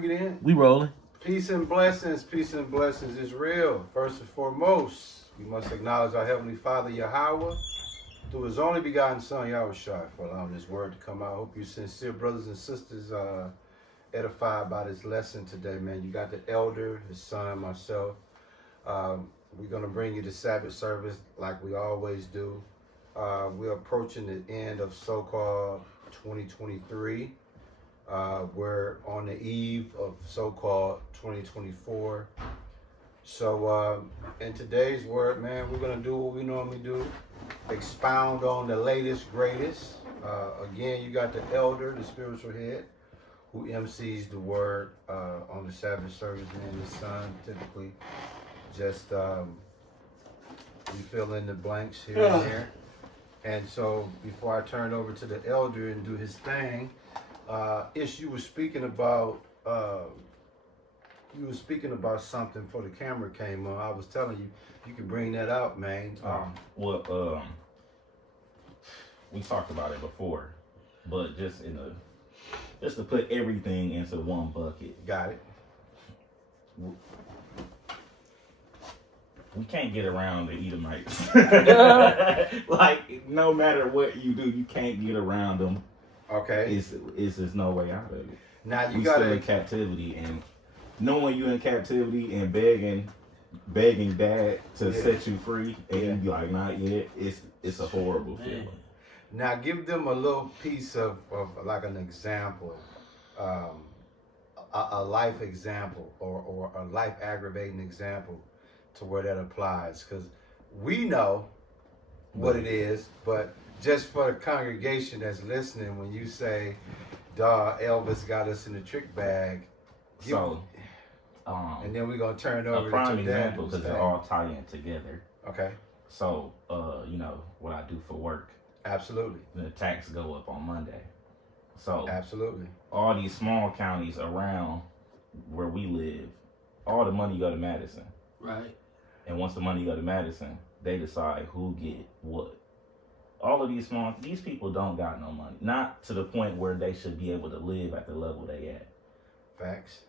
bring it in. We rolling. Peace and blessings is real. First and foremost, we must acknowledge our Heavenly Father, Yahweh, through His only begotten Son, Yahushua, for allowing His word to come out. I hope you sincere brothers and sisters edified by this lesson today, man. You got the elder, his son, myself. We're going to bring you the Sabbath service like we always do. We're approaching the end of so-called 2023. We're on the eve of so-called 2024. So in today's word, man, we're going to do what we normally do. Expound on the latest, greatest. Again, you got the elder, the spiritual head, who MCs the word on the Sabbath service, man. His son typically just we fill in the blanks here and there. And so before I turn over to the elder and do his thing, Ish, you were speaking about something before the camera came on. I was telling you, you can bring that out, man. We talked about it before, but just to put everything into one bucket. Got it. We can't get around the Edomites. Like, no matter what you do, you can't get around them. Okay. It's just no way out of it. Now you we got still in captivity, and knowing you in captivity and begging dad to set you free, and you be like, not yet. It's a horrible feeling. Now give them a little piece of like an example, a life example or a life aggravating example to where that applies, because we know what it is, but just for the congregation that's listening, when you say, "Dawg, Elvis got us in the trick bag," and then we're gonna turn it over a prime to example because they're all tying together. Okay. So, you know what I do for work. Absolutely. The tax go up on Monday. So absolutely, all these small counties around where we live, all the money go to Madison. Right. And once the money go to Madison, they decide who get what. All of these people don't got no money. Not to the point where they should be able to live at the level they at. Facts.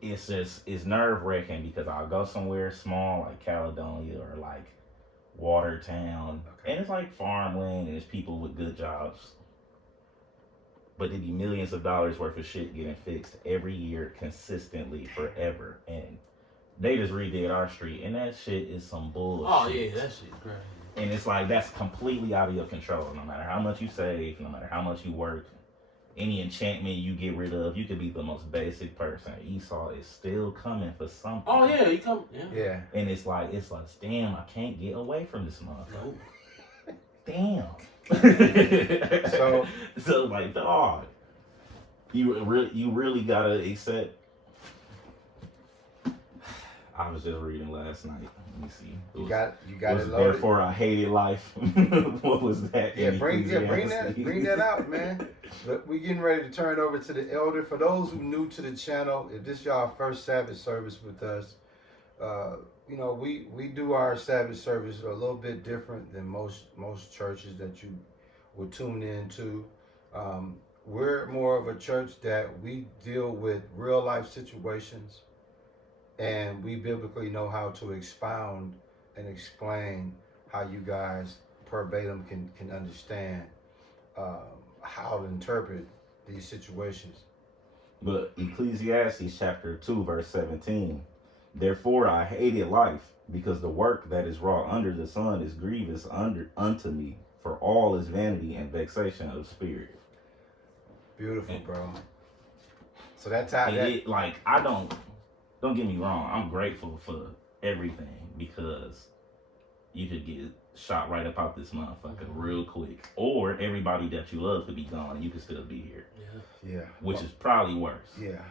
It's nerve-wracking because I'll go somewhere small like Caledonia or like Watertown, and it's like farmland and it's people with good jobs. But there'd be millions of dollars worth of shit getting fixed every year consistently forever. And they just redid our street, and that shit is some bullshit. Oh yeah, that shit crazy. And it's like, that's completely out of your control. No matter how much you save, no matter how much you work, any enchantment you get rid of, you could be the most basic person. Esau is still coming for something. Oh yeah, he come. Yeah. And it's like, damn, I can't get away from this motherfucker. Nope. Damn. so like, dog, you really gotta accept. I was just reading last night. Let me see. You got it loaded. Therefore, I hated life. What was that? Yeah, bring that out, man. But we getting ready to turn over to the elder. For those who new to the channel, if this y'all first Sabbath service with us, you know, we do our Sabbath service a little bit different than most churches that you would tune into. We're more of a church that we deal with real life situations, and we biblically know how to expound and explain how you guys verbatim can understand how to interpret these situations. But Ecclesiastes chapter 2 verse 17, therefore I hated life, because the work that is wrought under the sun is grievous unto me, for all is vanity and vexation of spirit. Beautiful, bro. So that's how don't get me wrong, I'm grateful for everything, because you could get shot right up out this motherfucker real quick, or everybody that you love could be gone and you could still be here. Yeah. Which is probably worse. Yeah.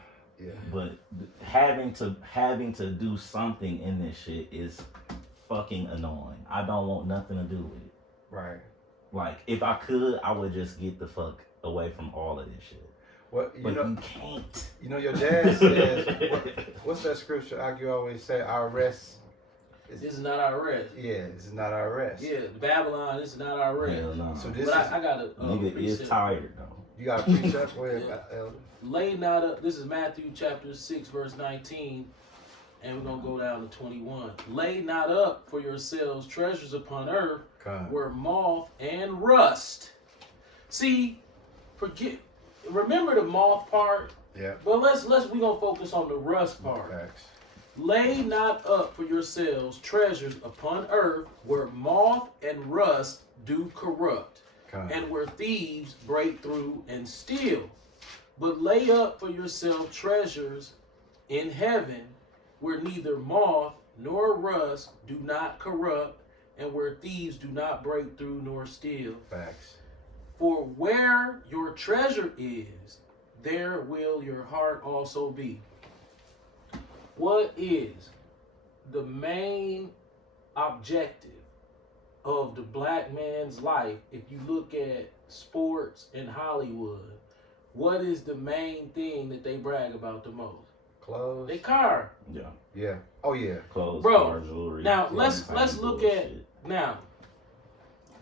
But having to do something in this shit is fucking annoying. I don't want nothing to do with it. Right. Like, if I could, I would just get the fuck away from all of this shit. Well, you can't. You know, your dad says, what's that scripture you always say? Our rest. This is not our rest. Yeah, this is not our rest. Yeah, Babylon, this is not our rest. Hell no. So this but I got a nigga is tired though. You got a precept? Go ahead, Elder. Lay not up. This is Matthew chapter 6, verse 19. And we're going to go down to 21. Lay not up for yourselves treasures upon earth where moth and rust. See, remember the moth part? Yeah. But we're going to focus on the rust part. Facts. Lay not up for yourselves treasures upon earth where moth and rust do corrupt, and where thieves break through and steal. But lay up for yourself treasures in heaven where neither moth nor rust do not corrupt, and where thieves do not break through nor steal. Facts. For where your treasure is, there will your heart also be. What is the main objective of the black man's life? If you look at sports and Hollywood, what is the main thing that they brag about the most? Clothes. They car. Yeah. Yeah. Oh yeah. Clothes, Bro, car, jewelry. Now let's look at bullshit. now.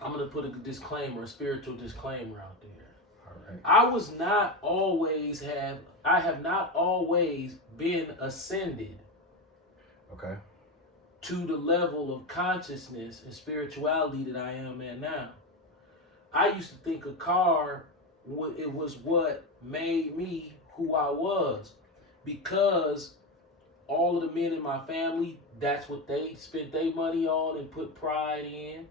I'm gonna put a disclaimer, a spiritual disclaimer out there. All right. I have not always been ascended Okay. to the level of consciousness and spirituality that I am at now. I used to think a car, it was what made me who I was, because all of the men in my family, that's what they spent their money on and put pride in.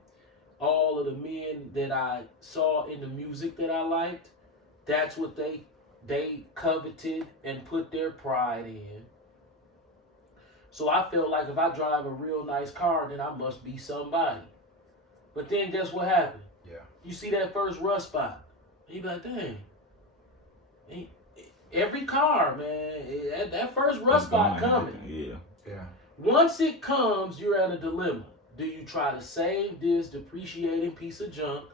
All of the men that I saw in the music that I liked, that's what they coveted and put their pride in. So I felt like if I drive a real nice car, then I must be somebody. But then guess what happened? Yeah. You see that first rust spot. You be like, dang. Every car, man, that first rust spot coming. Yeah. Yeah. Once it comes, you're at a dilemma. Do you try to save this depreciating piece of junk,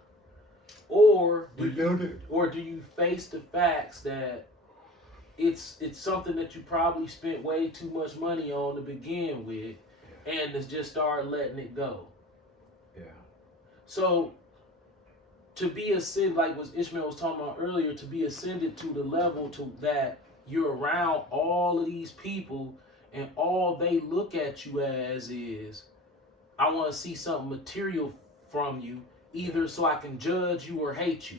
or do you face the facts that it's something that you probably spent way too much money on to begin with, and to just start letting it go? Yeah. So to be ascended, like what Ishmael was talking about earlier, to be ascended to the level to that you're around all of these people, and all they look at you as is, I want to see something material from you, either so I can judge you or hate you.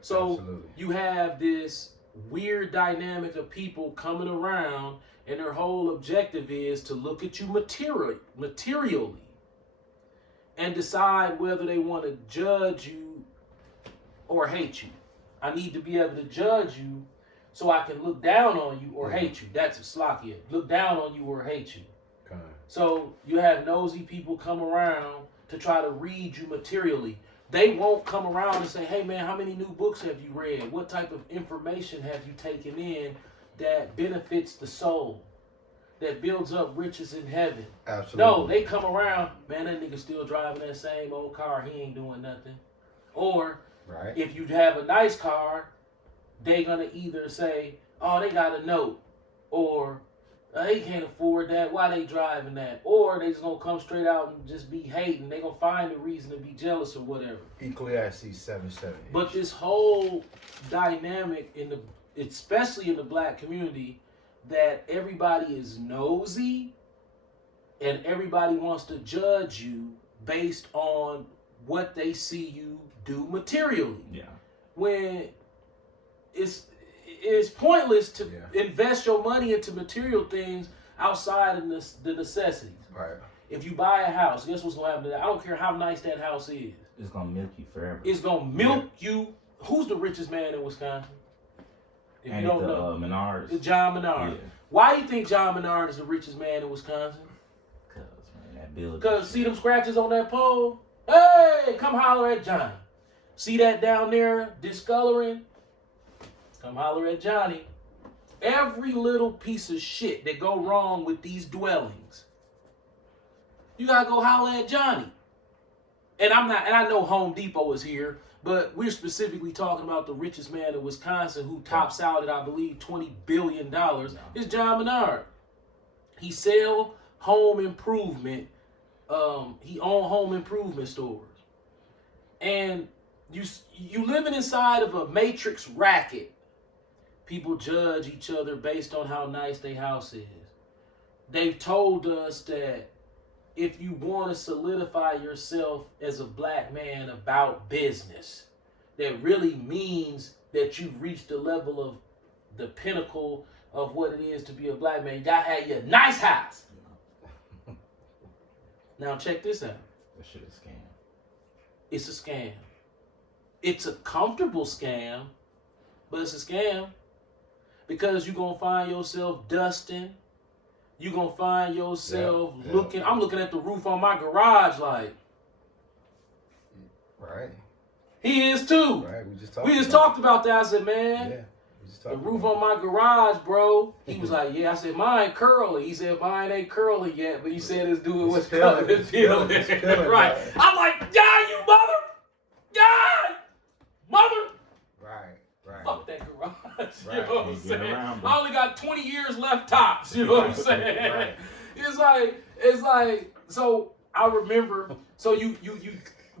So Absolutely. you have this weird dynamic of people coming around, and their whole objective is to look at you materially and decide whether they want to judge you or hate you. I need to be able to judge you so I can look down on you or hate you. That's Slakia. Look down on you or hate you. So you have nosy people come around to try to read you materially. They won't come around and say, hey man, how many new books have you read? What type of information have you taken in that benefits the soul, that builds up riches in heaven? Absolutely. No, they come around, man, that nigga still driving that same old car. He ain't doing nothing. Or Right. if you have a nice car, they gonna either say, oh, they got a note, or they can't afford that, why they driving that? Or they just gonna come straight out and just be hating. They gonna find a reason to be jealous or whatever. Ecclesiastes 7:7. But this whole dynamic especially in the black community, that everybody is nosy and everybody wants to judge you based on what they see you do materially. Yeah. When it's pointless to invest your money into material things outside of the necessities. Right. If you buy a house, guess what's going to happen to that? I don't care how nice that house is. It's gonna milk you forever. It's going to milk you. Who's the richest man in Wisconsin? If and you don't know. Menards. It's John Menard. Yeah. Why do you think John Menard is the richest man in Wisconsin? Because see them scratches on that pole? Hey, come holler at Johnny. See that down there discoloring? Come holler at Johnny. Every little piece of shit that go wrong with these dwellings, you gotta go holler at Johnny. And I know Home Depot is here, but we're specifically talking about the richest man in Wisconsin who tops out at, I believe, $20 billion. It's John Menard. He sell home improvement. He own home improvement stores. And You living inside of a matrix racket. People judge each other based on how nice their house is. They've told us that if you want to solidify yourself as a black man about business, that really means that you've reached the level of the pinnacle of what it is to be a black man. You gotta have your nice house. Now check this out. That shit is scam. It's a scam. It's a comfortable scam, but it's a scam because you're gonna find yourself dusting. You're gonna find yourself looking. I'm looking at the roof on my garage like. Right. He is too. Right. We just talked about that. I said, man, Yeah. the roof on my garage, bro. He was like, yeah. I said, mine curly. He said, mine ain't curly yet, but he said it's doing what's coming. It's peeling. Right. I'm like, yeah, you mother. Yeah, mother. Right. Right. Fuck that garage. Right. You know what I'm Get saying? around, bro. I only got 20 years left tops. You know what I'm saying? Right. It's like. So I remember. So you.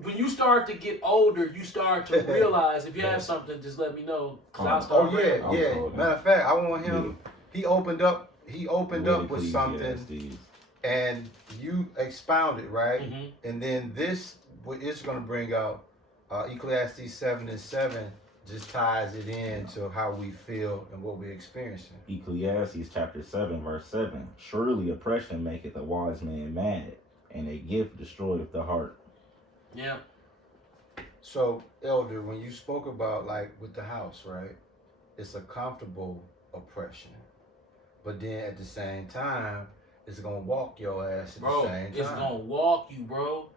When you start to get older, you start to realize if you have something, just let me know. Cause I'll start. Oh yeah. Matter of fact, I want him. He opened up. He opened up with something, and you expounded, right? Mm-hmm. And then this, what it's going to bring out, Ecclesiastes 7:7, just ties it in to how we feel and what we're experiencing. Ecclesiastes chapter 7, verse 7. Surely oppression maketh a wise man mad, and a gift destroyeth the heart. Yeah. So, Elder, when you spoke about like with the house, right? It's a comfortable oppression, but then at the same time, it's gonna walk your ass at the same time. It's gonna walk you, bro.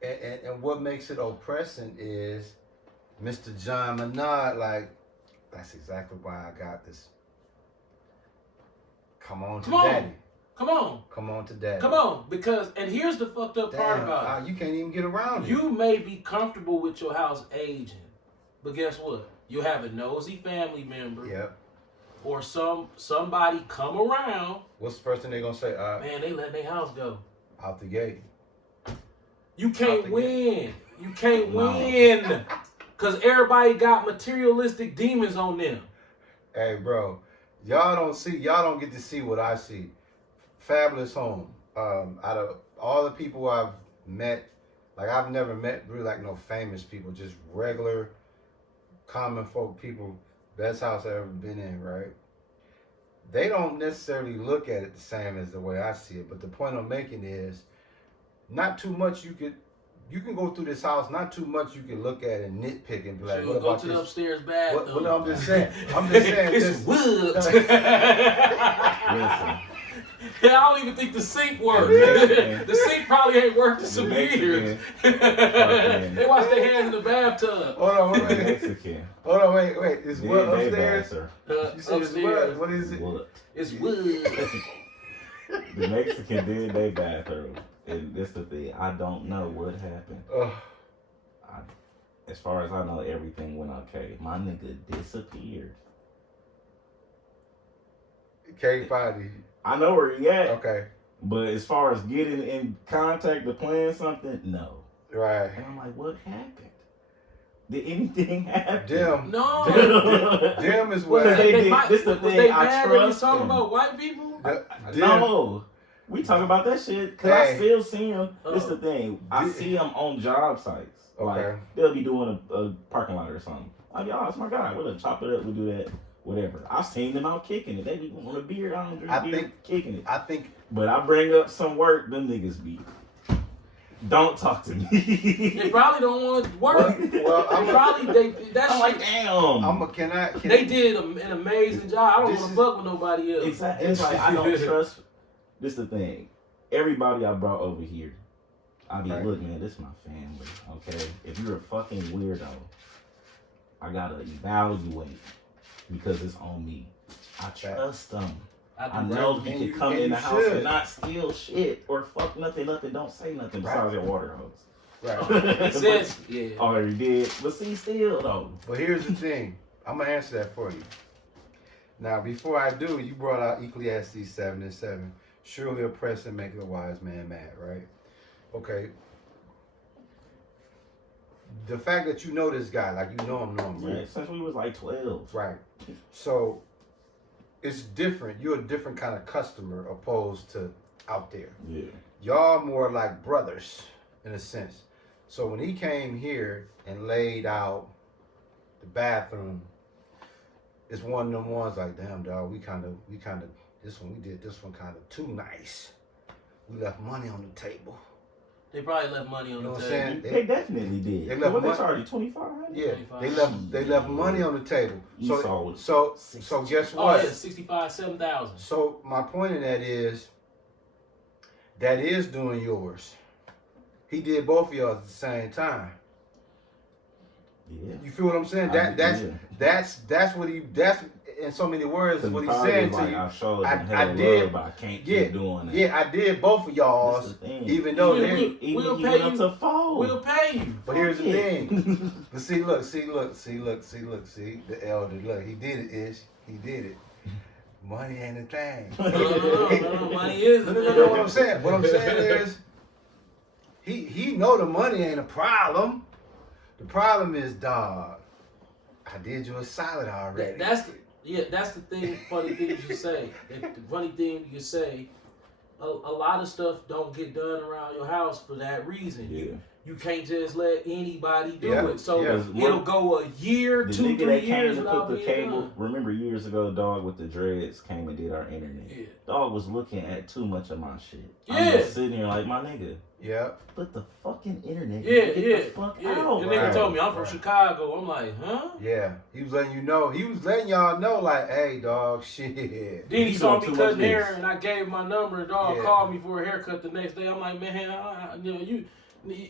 And what makes it oppressing is Mr. John Menard, like, that's exactly why I got this. Come on to daddy. Come on. Come on to daddy. Come on. Because, and here's the fucked up part about it. You can't even get around it. You may be comfortable with your house aging, but guess what? You have a nosy family member. Yep. Or somebody come around. What's the first thing they're gonna say? Man, they let their house go. Out the gate. You can't win. You can't win. Because everybody got materialistic demons on them. Hey, bro. Y'all don't get to see what I see. Fabulous home. Out of all the people I've met, like I've never met really like no famous people, just regular, common folk people. Best house I've ever been in, right? They don't necessarily look at it the same as the way I see it, but the point I'm making is, not too much you can go through this house, not too much you can look at and nitpick and be like, what about go to this? The upstairs bathroom. What I'm just saying. It's wood. Listen. Yeah, I don't even think the sink works. The sink probably ain't worked in some years. They wash their hands in the bathtub. Hold on, wait. Mexican. Hold on, wait. Is what upstairs? You said it's Upstairs. what? What is it? Wood. It's wood. The Mexican did their bathroom. And this the thing. I don't know what happened. As far as I know, everything went okay. My nigga disappeared. Can't find it. I know where he at. Okay. But as far as getting in contact to plan something, no. Right. And I'm like, what happened? Did anything happen? Dim. No. Dim is Well, what. this the was thing, they I mad that trust you talking him. about white people? Dim. No. We talk about that shit because I still see him. This the thing. I Dim. see him on job sites. Like, Okay. they'll be doing a parking lot or something. I'll be, oh, that's my guy. We'll chop it up. We'll do that. Whatever. I've seen them out kicking it. They be on a beer. I don't drink beer. Kicking it. I think. But I bring up some work. Them niggas be. Don't talk to me. They probably don't want to work. Well, I'm like, damn. Can they did an amazing job. I don't want to fuck with nobody else. Exactly. It's like I don't trust. This the thing. Everybody I brought over here, I be, look, man, this is my family. Okay, if you're a fucking weirdo, I gotta evaluate because it's on me. I trust them. I know he can come in the house and not steal shit or fuck nothing up and don't say nothing besides your water hose. Right. Yeah. Already did. But see, still though. But here's the thing. I'm gonna answer that for you. Now, before I do, you brought out Ecclesiastes 7:7. Surely oppression maketh a wise man mad, right? Okay. the fact that you know this guy, like you know him, Yeah, right? since we was like 12. Right. So it's different. You're a different kind of customer opposed to out there. Yeah. Y'all more like brothers in a sense. So when he came here and laid out the bathroom, it's one of them ones like, damn dog, we kind of we did this one kind of too nice. We left money on the table. They probably left money on You know the what I'm table. saying? They definitely did. They left What they money- charged you, 2,500? Yeah, 25. they left money on the table. Esau was So guess Oh what? yeah, 65, 7,000. So my point in that is doing yours. He did both of y'all at the same time. Yeah. You feel what I'm saying? Yeah. That's what he that's in so many words is what he's saying to like, you. I showed I- them hell I of did- love, but I can't yeah, keep doing that. Yeah, I did both of That's y'all's, the thing. even though Yeah, they. Even We'll he pay went up you. to 4. We'll pay you. But here's the Yeah. thing. But see, the elder, look, he did it, Ish. He did it. Money ain't a thing. No, money is. No, what I'm saying. What I'm saying is, he know the money ain't a problem. The problem is, dog, I did you a solid already. That's the thing. Funny thing you say. The funny thing you say. A lot of stuff don't get done around your house for that reason. Yeah. You can't just let anybody do Yeah, it. So yeah. it'll go a year, The 2, nigga 3 that came years to without put the being cable, done. remember years ago, dog with the dreads came and did our internet. Yeah. Dog was looking at too much of my shit. Yeah. I'm just sitting here like, my nigga, Yeah. put the fucking internet. Yeah, Get yeah, the fuck yeah. out. The nigga Right, told me I'm from right. Chicago. I'm like, huh? Yeah. He was letting you know. He was letting y'all know, like, hey, dog, shit. Then he You saw doing me too much cutting hair, this. and I gave him my number. And dog Yeah. called me for a haircut the next day. I'm like, man,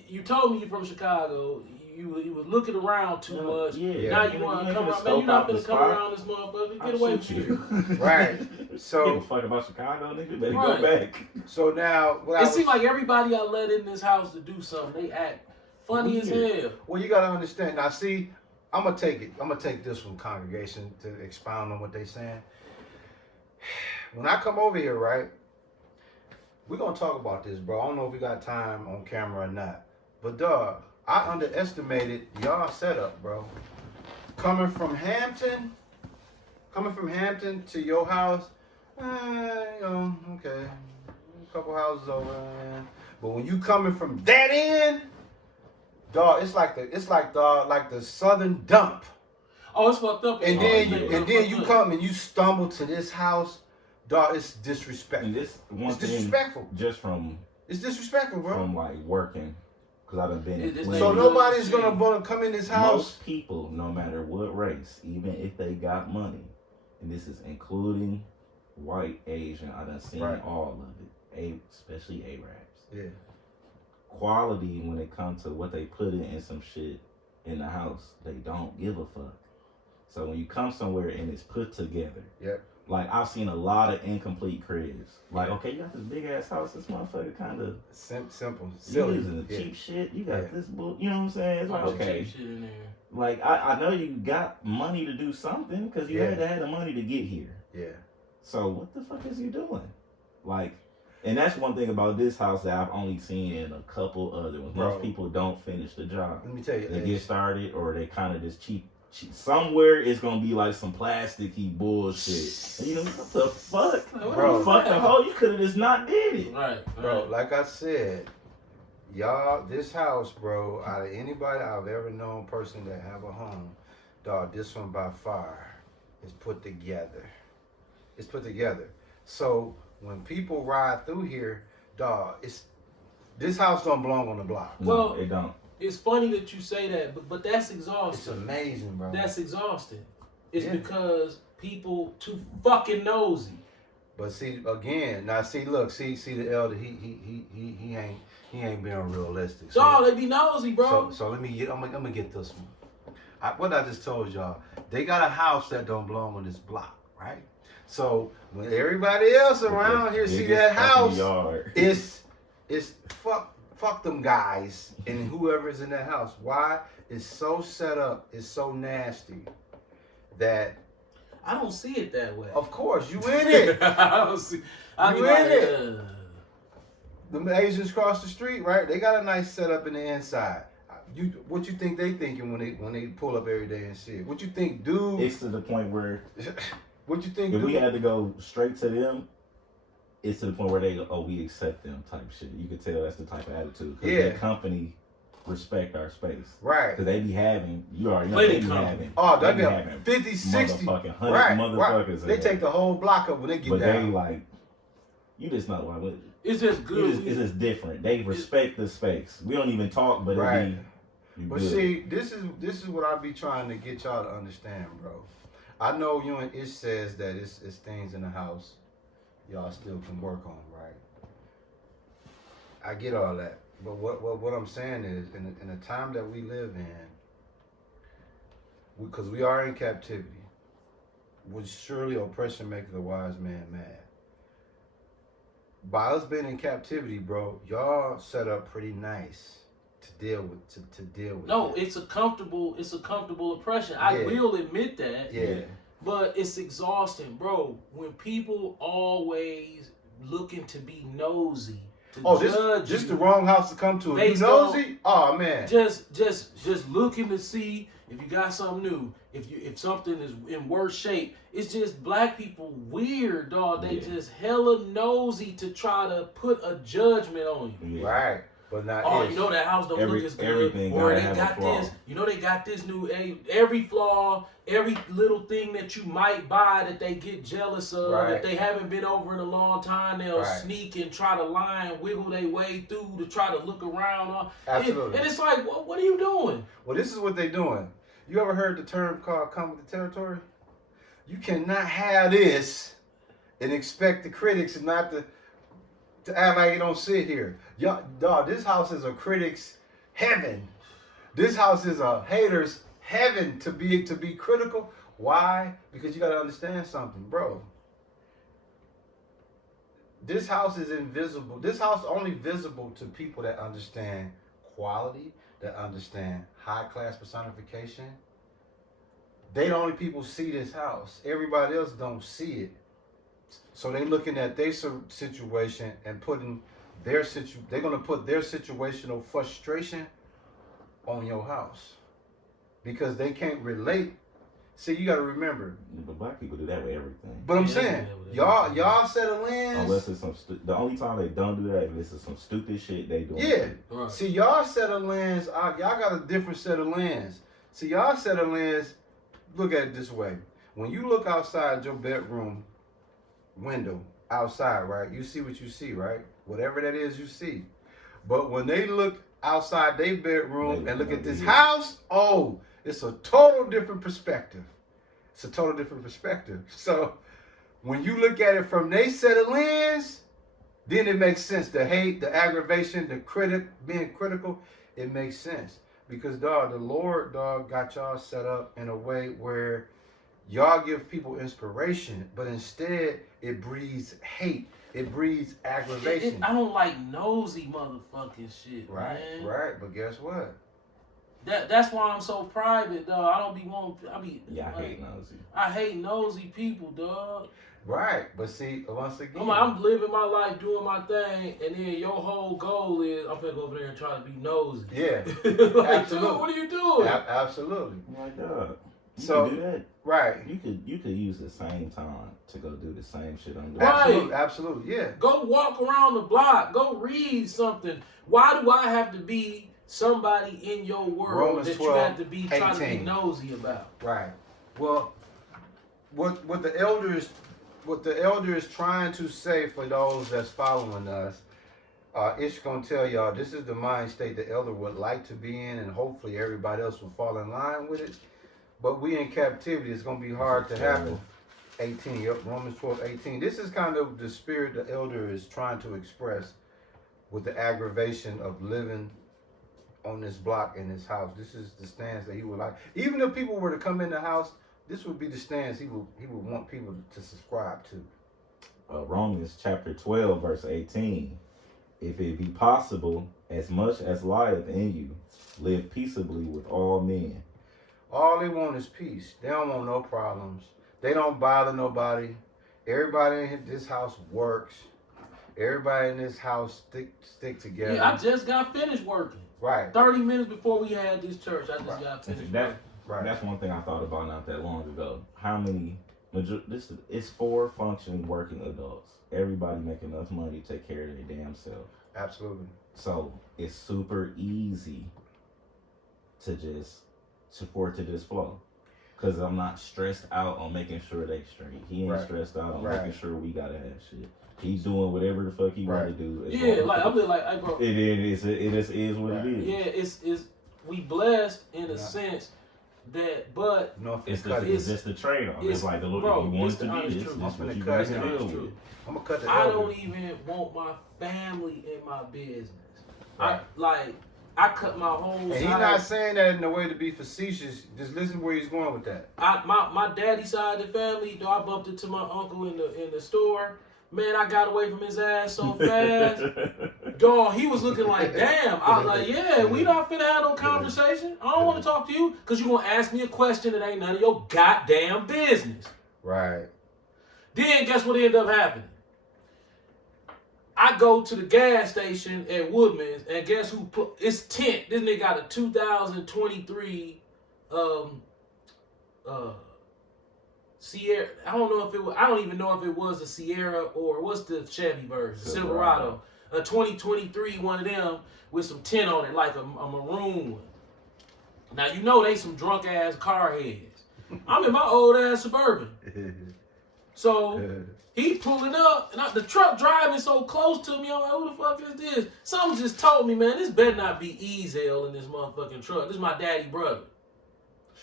you told me you from Chicago. You was looking around too much. Yeah. Now you want to come around. Man, you're not gonna come around this motherfucker. Get away from you. Right. So- Give a fuck about Chicago, nigga. Better Right. go back. So now, what I It was, seems like everybody I let in this house to do something, they act funny as Weird. hell. well, you gotta understand. Now, see, I'm gonna take this from congregation to expound on what they saying. When I come over here, right, we're gonna talk about this, bro. I don't know if we got time on camera or not, but dog, I underestimated y'all setup, bro. Coming from Hampton to your house, okay, a couple houses over, but when you coming from that end, dog, it's like the southern dump. Oh, it's fucked up. And Oh, then yeah. you come and you stumble to this house, dog. It's And disrespectful. this one It's thing, disrespectful. just from It's disrespectful, bro. like working, because I've been in It is- plenty- So nobody's gonna come in this house. Most people, no matter what race, even if they got money, and this is including white, Asian, I done seen Right. all of it, especially Arabs. Yeah. Quality when it comes to what they put in some shit in the house, they don't give a fuck. So when you come somewhere and it's put together, Yep. like I've seen a lot of incomplete cribs. Like, okay, you got this big ass house, this motherfucker kind of Simple. you Silly. using the Yeah. cheap shit. You got Yeah. this bull, you know what I'm saying? It's like, Bunch of okay, cheap shit in there. like I know you got money to do something because you Yeah. had to have the money to get here. Yeah. So what the fuck is you doing? Like, and that's one thing about this house that I've only seen in a couple other ones. Bro. Most people don't finish the job. Let me tell you. They get started or they kind of just cheap. Somewhere it's gonna be like some plasticky bullshit. And you know what the fuck? Bro. Fuck the hole. You could have just not did it. Right, Bro, right. like I said, y'all, this house, bro, out of anybody I've ever known person that have a home, dog, this one by far is put together. It's put together. So when people ride through here, dog, this house don't belong on the block. No, Well, it don't. It's funny that you say that, but that's It's exhausting. amazing, bro. That's exhausting. It's Yeah. because people too fucking nosy. But see again, now see the elder, he ain't being realistic. So, Dog, they be nosy, bro. so let me get I'm gonna get this one. What I just told y'all, they got a house that don't belong on this block, right? So when everybody else around here see Biggest that fucking house, yard. it's fuck them guys and whoever's in that house. Why? It's so set up, it's so nasty that I don't see it that way. of course you in it. I don't see. I You be in like, it. The Asians cross the street, right? They got a nice setup in the inside. What you think they thinking when they pull up every day and see it? What you think, dude? It's to the point where What you think, if dude? we had to go straight to them, it's to the point where they go, oh, we accept them type shit. You could tell that's the type of attitude. Because Yeah. the company respect our space. Right. Because they be having, you already know, Plenty they be company. having. Oh, they they be be having 50, 60. motherfucking 100 Right, motherfuckers. They in take there. the whole block up when they get But down. they like, you just know like, It's just good. it's just different. They respect the space. We don't even talk, but Right. it be But good. see, this is what I be trying to get y'all to understand, bro. I know you and Ish says that it's things in the house y'all still can work on, right? I get all that. But what I'm saying is, in the time that we live in, because we are in captivity, which surely oppression makes the wise man mad. By us being in captivity, bro, y'all set up pretty nice to deal with No, that. it's a comfortable oppression. I Yeah. will admit that. Yeah. But it's exhausting, bro. When people always looking to be nosy, to judge this you, the wrong house to come to. If you based on- nosy? Oh man. just looking to see if you got something new, if something is in worse shape. It's just black people weird, dog. They Yeah. just hella nosy to try to put a judgment on you. Yeah. Right. But not Oh, Ish. you know that house don't look as good, everything or gotta they have a got flaw. this. You know they got this new every flaw, every little thing that you might buy that they get jealous of. Right. If they haven't been over in a long time, they'll Right. sneak and try to lie and wiggle their way through to try to look around. Absolutely. And it's like, what are you doing? Well, this is what they doing. You ever heard the term called "come with the territory"? You cannot have this and expect the critics not to act like you don't sit here. Y'all, dog, this house is a critic's heaven. This house is a hater's heaven to be critical. Why? Because you got to understand something, bro. This house is invisible. This house only visible to people that understand quality, that understand high class personification. They the only people see this house. Everybody else don't see it. So they looking at their situation and putting they're gonna put their situational frustration on your house because they can't relate. See, you gotta remember. But black people do that with everything. But I'm Yeah, saying, yeah, with y'all settle in. Unless it's the only time they don't do that if it's some stupid shit they doing. Yeah. Right. See, y'all set of lens, y'all got a different set of lens. See, y'all set of lens, look at it this way. When you look outside your bedroom window, outside, right, you see what you see, right? Whatever that is, you see. But when they look outside their bedroom and look at this house, oh, it's a total different perspective. It's a total different perspective. So when you look at it from their set of lens, then it makes sense. The hate, the aggravation, the being critical, it makes sense. Because, dog, the Lord, dog, got y'all set up in a way where y'all give people inspiration, but instead it breeds hate. It breeds aggravation. I don't like nosy motherfucking shit, Right, man. right. But guess what? That's why I'm so private, dog. I don't be Yeah, I like, hate nosy. I hate nosy people, dog. Right. But see, once again. I'm living my life, doing my thing, and then your whole goal is I'm gonna go over there and try to be nosy. Yeah. Like, Absolutely. dude, what are you doing? Absolutely. Oh my God. You So- can do that. Right. You could use the same time to go do the same shit I'm doing. Right. Absolutely. Absolutely. Yeah. Go walk around the block. Go read something. Why do I have to be somebody in your world Romans that 12, you have to be trying to be 18. nosy about? Right. Well, what the elder is trying to say for those that's following us, Ish gonna tell y'all this is the mind state the elder would like to be in, and hopefully everybody else will fall in line with it. But we in captivity, it's gonna be hard to happen. 18, yep, Romans 12:18. This is kind of the spirit the elder is trying to express with the aggravation of living on this block in this house. This is the stance that he would like. Even if people were to come in the house, this would be the stance he would want people to subscribe to. Romans chapter 12, verse 18. If it be possible, as much as lieth in you, live peaceably with all men. All they want is peace. They don't want no problems. They don't bother nobody. Everybody in this house works. Everybody in this house stick together. Yeah, I just got finished working. Right. 30 minutes before we had this church, I just Right. got finished. That, Right. That's one thing I thought about not that long ago. How many? It's 4 functioning working adults. Everybody making enough money to take care of their damn self. Absolutely. So it's super easy to for it to just flow. Cause I'm not stressed out on making sure they straight. He ain't Right. stressed out on Right. making sure we gotta have shit. He's doing whatever the fuck he want Right. to do. as Yeah, long like as- I'm just like, hey, bro. it just is what Right. it is. Yeah, it's we blessed in a Yeah. sense that, but You know, if It's cut it's it. just the trade off. it's- It's like the look. bro, If you want it's it to the be honest this, truth. this I'm is what finna you cut guys it. can Honest deal truth. with. I'm gonna cut the I elder. don't even want my family in my business. Right. I cut my whole And side. he's not saying that in a way to be facetious. Just listen where he's going with that. My daddy side of the family, though I bumped into my uncle in the store. Man, I got away from his ass so fast. Dog, he was looking like, damn. I was like, yeah, we not finna have no conversation. I don't want to talk to you because you going to ask me a question that ain't none of your goddamn business. Right. Then guess what ended up happening? I go to the gas station at Woodman's, and guess who put it's tint. This nigga got a 2023 Sierra. I don't know if it was, I don't even know if it was a Sierra or what's the Chevy version? Silverado. A 2023 one of them with some tint on it, like a maroon one. Now you know they some drunk ass car heads. I'm in my old ass Suburban. So he pulling up, and the truck driving so close to me. I'm like, who the fuck is this? Something just told me, man, this better not be Ezel in this motherfucking truck. This is my daddy brother.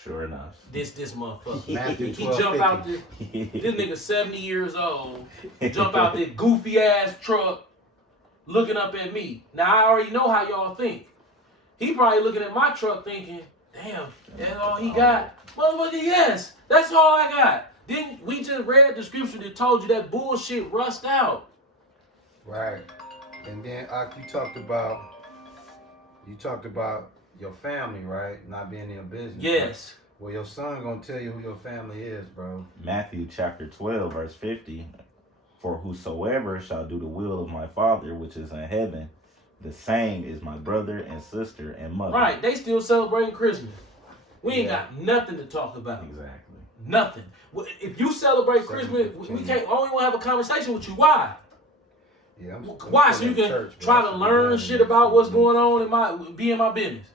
Sure enough. This motherfucker. Matthew He jump out this nigga 70 years old, jump out this goofy ass truck, looking up at me. Now I already know how y'all think. He probably looking at my truck thinking, damn, that's all he got. Motherfucker, yes, that's all I got. Then we just read the scripture that told you that bullshit rust out. Right. And then you talked about your family, right? Not being in your business. Yes. Well, your son gonna tell you who your family is, bro. Matthew chapter 12, verse 50. For whosoever shall do the will of my Father which is in heaven, the same is my brother and sister and mother. Right, they still celebrating Christmas. We ain't Yeah. got nothing to talk about. Exactly. Nothing. If you celebrate Christmas, we can't. I don't even want to have a conversation with you. Why? Yeah. Why? So you can try to learn shit about what's going on in my business.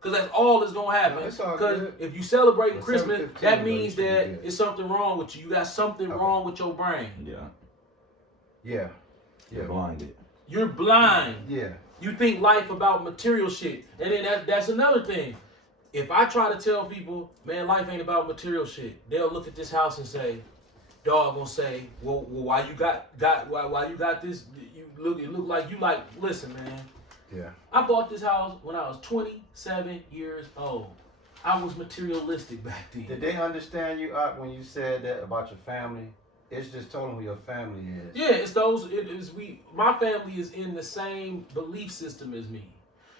Because that's all that's gonna happen. No, it's all Because good. if you celebrate Well, Christmas, 7:15, that though, means you should be that good. it's something wrong with you. You got something Okay. wrong with your brain. Yeah. Yeah. You're Yeah. blinded. You're blind. Yeah. You think life about material shit. And then that's another thing. If I try to tell people, man, life ain't about material shit, they'll look at this house and say, dog gonna say, well why you got why you got this? It look like you like, listen, man. Yeah. I bought this house when I was 27 years old. I was materialistic back then. Did they understand you when you said that about your family? It's just told them who your family is. Yeah, it's those. It is we. My family is in the same belief system as me.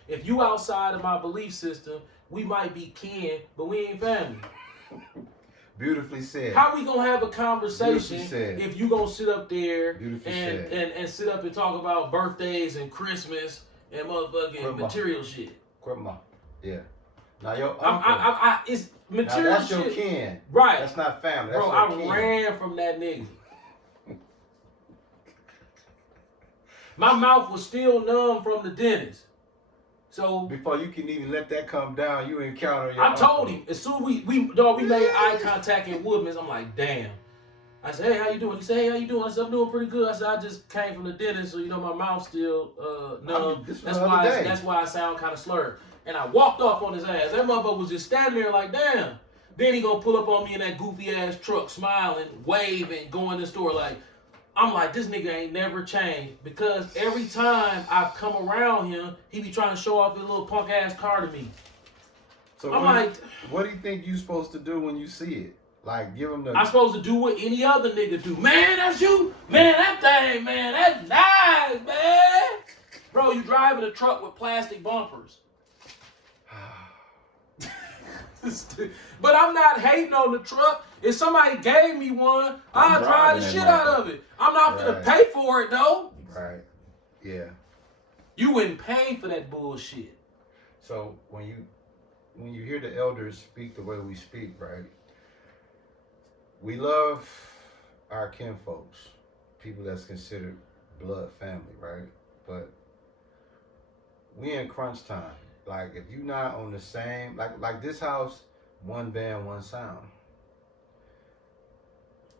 If you outside of my belief system, we might be kin, but we ain't family. Beautifully said. How we gonna have a conversation Beautifully said. if you gonna sit up there Beautifully and, said. and sit up and talk about birthdays and Christmas and motherfucking Grandma. material shit? Grandma. Yeah. Now your uncle. It's now material that's shit. your kin. Right. That's not family. That's Bro, your I kin. ran from that nigga. My mouth was still numb from the dentist. So Before you can even let that come down, you encounter your I told uncle. him, as soon as we made eye contact in Woodman's, I'm like, damn. I said, hey, how you doing? He said, hey, how you doing? I said, I'm doing pretty good. I said, I just came from the dentist, so my mouth's still numb. this was That's the other day. why I sound kind of slurred. And I walked off on his ass. That motherfucker was just standing there like, damn. Then he gonna pull up on me in that goofy ass truck, smiling, waving, going to the store like, I'm like, this nigga ain't never changed, because every time I've come around him, he be trying to show off his little punk ass car to me. So I'm what, like, what do you think you supposed to do when you see it? Like, give him the. I'm supposed to do what any other nigga do. Man, that's you. Man, that thing, man, that's nice, man. Bro, you driving a truck with plastic bumpers. But I'm not hating on the truck. If somebody gave me one, I'd drive the driving shit that out of it. I'm not gonna Right. pay for it though. Right. Yeah. You wouldn't pay for that bullshit. So when you hear the elders speak the way we speak, right? We love our kinfolks, people that's considered blood family, right? But we in crunch time. Like if you're not on the same, like this house, one band, one sound.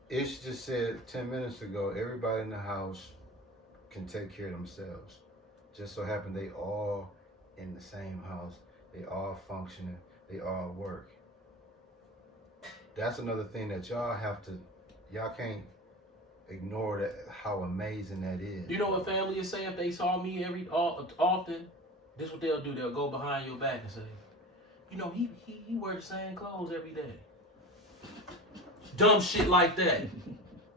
Ish just said 10 minutes ago, everybody in the house can take care of themselves. Just so happen they all in the same house. They all functioning. They all work. That's another thing that y'all can't ignore that, how amazing that is. You know what family is saying if they saw me often? This is what they'll do. They'll go behind your back and say, you know, he wear the same clothes every day. Dumb shit like that.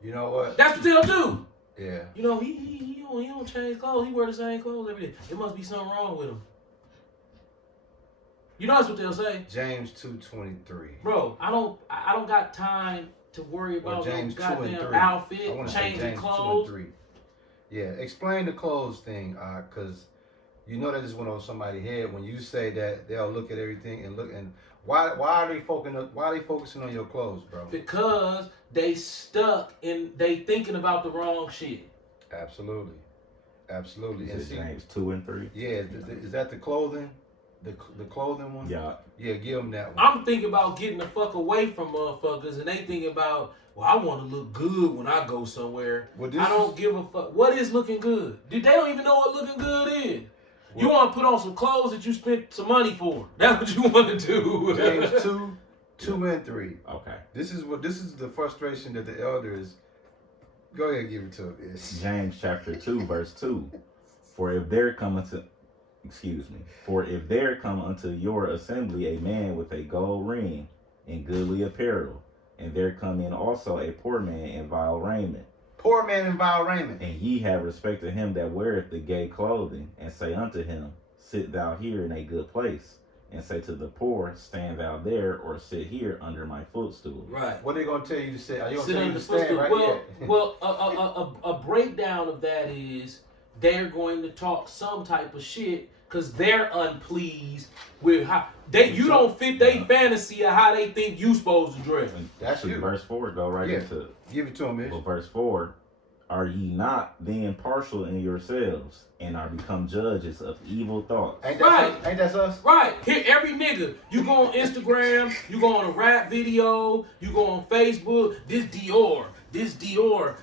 You know what? That's what they'll do. Yeah. You know, he don't change clothes. He wear the same clothes every day. There must be something wrong with him. You know that's what they'll say. James 2:23. Bro, I don't got time to worry about no James 2 and goddamn 3. outfit, I want to say changing James clothes. 2 and 3. Yeah, explain the clothes thing, because you know that just went over somebody's head when you say that they'll look at everything and look and why are they focusing on your clothes, bro? Because they stuck in they thinking about the wrong shit. Absolutely. Absolutely. Is And it see, James 2 and 3? yeah, is that the clothing? The clothing one? Yeah. Yeah, give them that one. I'm thinking about getting the fuck away from motherfuckers, and they thinking about, well, I want to look good when I go somewhere. Well, I don't give a fuck. What is looking good? They don't even know what looking good is. You Well- want to put on some clothes that you spent some money for. That's what you want to do. James 2 and 3. Okay. This is the frustration that the elders. Go ahead and give it to him. James chapter 2, verse 2. For if there come unto your assembly a man with a gold ring and goodly apparel, and there come in also a poor man in vile raiment, Poor man in vile raiment. and ye have respect to him that weareth the gay clothing, and say unto him, sit thou here in a good place, and say to the poor, stand thou there, or sit here under my footstool. Right. What are they gonna tell you to say? Are you gonna Sit tell you under to the stand footstool. right here? Well, a breakdown of that is they're going to talk some type of shit because they're unpleased with how you don't fit their fantasy of how they think you supposed to dress. And That's actually, you. verse 4 go right Yeah. into Give it to him, Ish. well, verse 4. Are ye not then partial in yourselves, and are become judges of evil thoughts? Ain't Right. that us? Right. Here, every nigga, you go on Instagram, you go on a rap video, you go on Facebook, this Dior,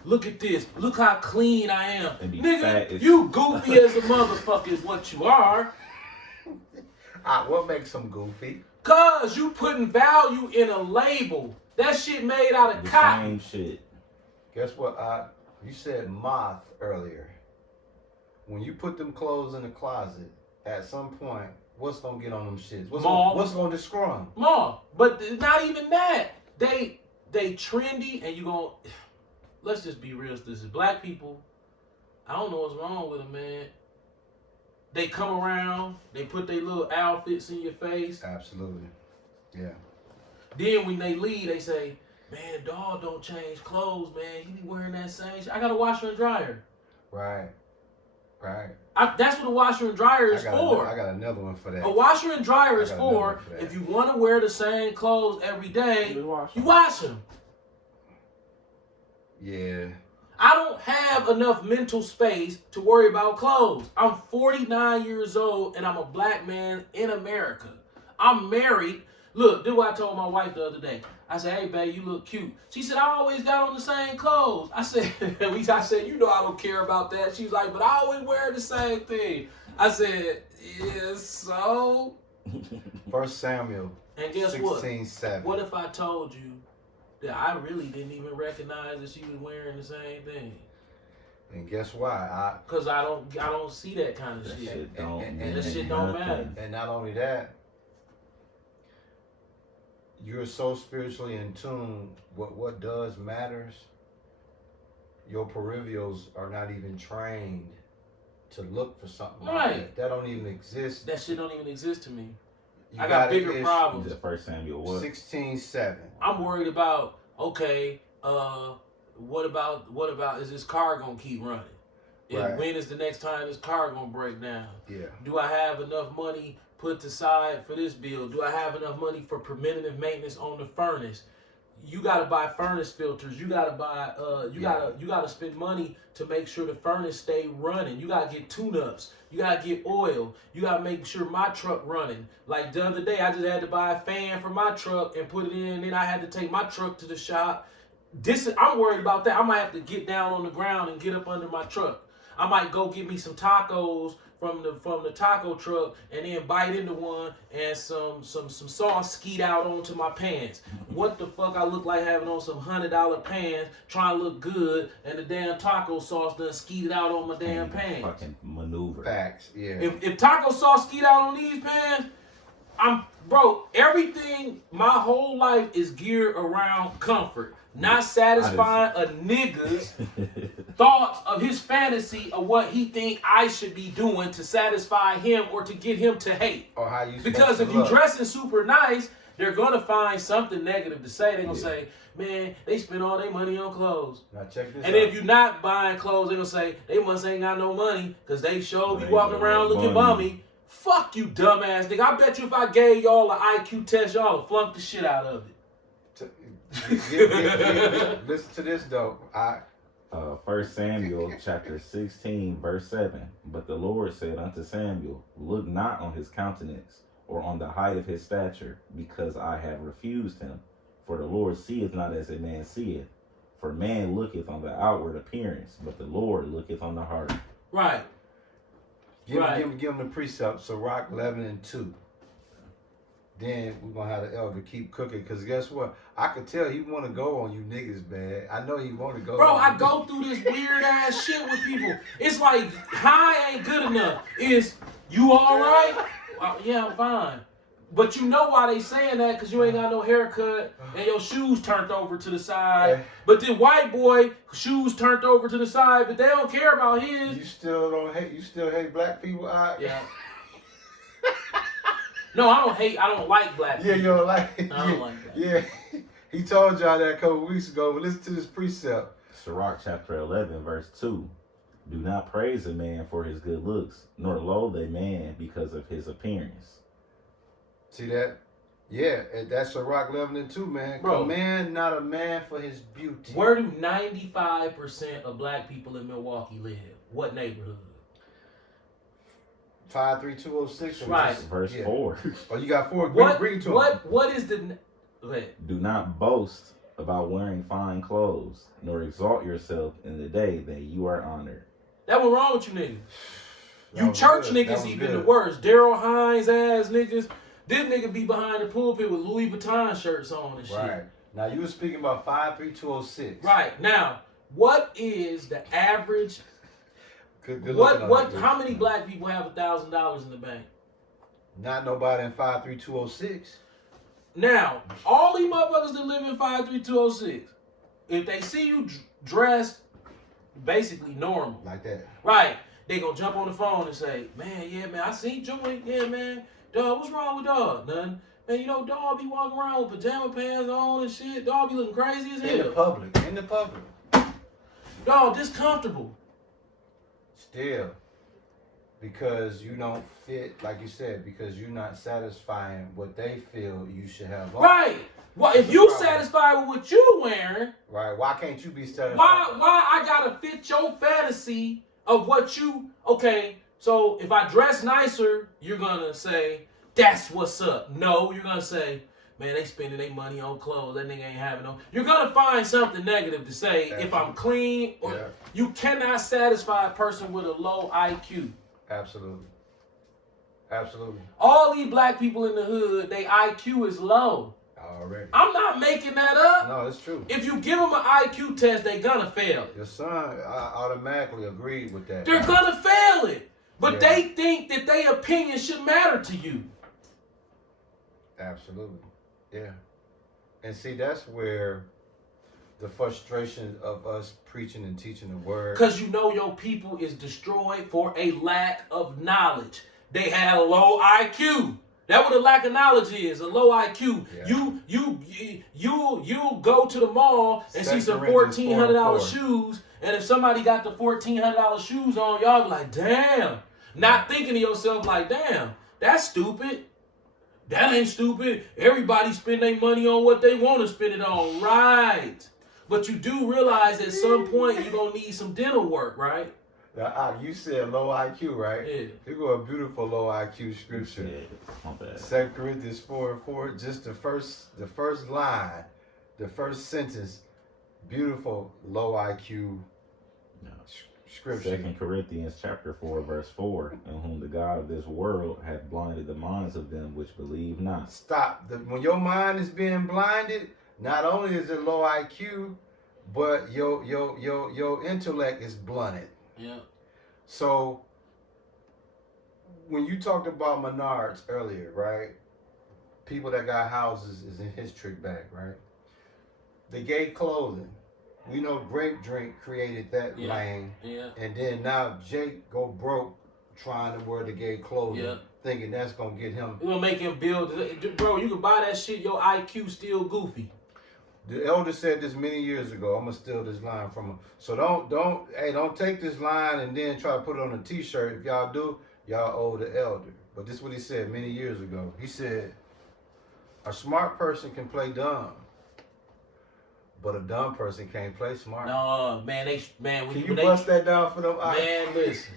look at this, look how clean I am. And be Nigga, fat as- you goofy as a motherfucker is what you are. What makes them goofy? Cause you putting value in a label. That shit made out of The cotton. same shit. Guess what? You said moth earlier. When you put them clothes in the closet, at some point, what's gonna get on them shits? Moth. What's gonna destroy them? More. But not even that. They trendy and you gon' let's just be real. This is black people. I don't know what's wrong with them, man. They come around, they put their little outfits in your face. Absolutely. Yeah. Then when they leave, they say, man, dog don't change clothes, man. You be wearing that same shit. I got a washer and dryer. Right. Right. That's what a washer and dryer is I for. got another one for that. A washer and dryer is I got another for one for that. if you want to wear the same clothes every day, You wash you them. wash them. Yeah. I don't have enough mental space to worry about clothes. I'm 49 years old and I'm a black man in America. I'm married. Look, this is what I told my wife the other day. I said, hey, babe, you look cute. She said, I always got on the same clothes. I said, you know I don't care about that. She was like, but I always wear the same thing. I said, yeah, so? 1 Samuel And guess what? 16:7. What if I told you that I really didn't even recognize that she was wearing the same thing? And guess why? Cause I don't see that kind of That shit. shit don't And mean that shit don't nothing. matter. And not only that, you're so spiritually in tune. What does matters. Your peripherals are not even trained to look for something like Right. that. That don't even exist. That shit don't even exist to me. You I got gotta bigger issue problems. Is it 1 Samuel what? 16:7. I'm worried about, okay, what about is this car gonna keep running? And Right. when is the next time this car gonna break down? Yeah. Do I have enough money put aside for this bill? Do I have enough money for preventative maintenance on the furnace? You gotta buy furnace filters. You gotta buy. You gotta spend money to make sure the furnace stay running. You gotta get tune-ups. You gotta get oil. You gotta make sure my truck running. Like the other day, I just had to buy a fan for my truck and put it in. And then I had to take my truck to the shop. I'm worried about that. I might have to get down on the ground and get up under my truck. I might go get me some tacos from the taco truck and then bite into one and some sauce skeet out onto my pants. What the fuck I look like having on some $100 pants trying to look good and the damn taco sauce done skeeted out on my damn pants. Fucking maneuver. Facts, yeah. If taco sauce skeet out on these pants, everything, my whole life is geared around comfort. Not satisfying a nigga's thoughts of his fantasy of what he think I should be doing to satisfy him or to get him to hate. Or how you Because if you dressing super nice, they're gonna find something negative to say. They're gonna say, man, they spend all their money on clothes. Now check this And out. if you're not buying clothes, they're gonna say they must ain't got no money because they sure be They walking got around no looking money. bummy. Fuck you, dumbass nigga. I bet you if I gave y'all an IQ test, y'all would flunk the shit out of it. Listen to this though. 1 Samuel chapter 16 verse 7. But the Lord said unto Samuel, look not on his countenance or on the height of his stature, because I have refused him. For the Lord seeth not as a man seeth. For man looketh on the outward appearance, but the Lord looketh on the heart. Right. Give him the precept. Sirach 11:2. Then we're gonna have the elder keep cooking, cause guess what? I could tell he want to go on you niggas, man. I know he want to go. Bro, on I you. go through this weird ass shit with people. It's like high ain't good enough. It's you all right? Yeah, I'm fine. But you know why they saying that? Cause you ain't got no haircut and your shoes turned over to the side. But the white boy shoes turned over to the side, but they don't care about his. You still don't hate. You still hate black people. Yeah. No, I don't like black people. Yeah, you don't like. I don't like that. Yeah, he told y'all that a couple weeks ago. But listen to this precept. Sirach chapter 11 verse 2. Do not praise a man for his good looks, nor loathe a man because of his appearance. See that? Yeah, that's Sirach 11:2, man. Bro. Command not a man for his beauty. Where do 95% of black people in Milwaukee live? What neighborhood? 53206. Right. Verse 4. Oh, you got 4. Bring it to him. What is the... Go ahead. Do not boast about wearing fine clothes, nor exalt yourself in the day that you are honored. That what's wrong with you niggas. That You was church good. That niggas was even good. the worst. Daryl Hines ass niggas. This nigga be behind the pulpit with Louis Vuitton shirts on and shit. Right. Now, you were speaking about 53206. Right. Now, what is the average... Good looking on it. How many black people have $1,000 in the bank? Not nobody in 53206. Now, all these motherfuckers that live in 53206, if they see you dressed basically normal, Like that. right, they gonna jump on the phone and say, man, yeah, man, I seen Joey, yeah, man, dog, what's wrong with dog? Nothing. Man, you know, dog be walking around with pajama pants on and shit. Dog be looking crazy as In the hell. public. In the public. Dog, discomfortable. Still. Because you don't fit, like you said, because you're not satisfying what they feel you should have on. Right. Well, if you satisfied with what you wearing, Right. Why can't you be satisfied? why I gotta fit your fantasy of what you, okay, so if I dress nicer, you're gonna say, that's what's up. No, you're gonna say, man, they spending their money on clothes. That nigga ain't having no. You're gonna find something negative to say if I'm clean. Or Yeah. You cannot satisfy a person with a low IQ. Absolutely. Absolutely. All these black people in the hood, their IQ is low. Already. I'm not making that up. No, it's true. If you give them an IQ test, they gonna fail it. Your son automatically agreed with that. They're gonna fail it. But Yeah. they think that their opinion should matter to you. Absolutely. Yeah. And see, that's where the frustration of us preaching and teaching the word. Because you know your people is destroyed for a lack of knowledge. They had a low IQ. That's what a lack of knowledge is, a low IQ. Yeah. You go to the mall and see some $1,400 shoes, and if somebody got the $1,400 shoes on, y'all be like, damn. Not thinking to yourself like, damn, That's stupid. That ain't stupid. Everybody spend their money on what they want to spend it on. Right. But you do realize at some point you're going to need some dental work, right? Now, you said low IQ, right? Yeah. Here go a beautiful low IQ scripture. Yeah, my bad. 2 Corinthians 4:4, just the first line, the first sentence, beautiful low IQ No. scripture. 2 Corinthians chapter 4, verse 4, in whom the God of this world hath blinded the minds of them which believe not. Stop. When your mind is being blinded, not only is it low IQ, but your intellect is blunted. Yeah. So when you talked about Menards earlier, right? People that got houses is in his trick bag, right? They gave clothing. We know Grape Drink created that lane. Yeah. And then now Jake go broke trying to wear the gay clothing, thinking that's gonna get him. We're gonna make him build. Bro, you can buy that shit, your IQ still goofy. The elder said this many years ago. I'm gonna steal this line from him. So don't take this line and then try to put it on a t-shirt. If y'all do, y'all owe the elder. But this is what he said many years ago. He said, a smart person can play dumb, but a dumb person can't play smart. No, man, Can you bust that down for them? Man, listen.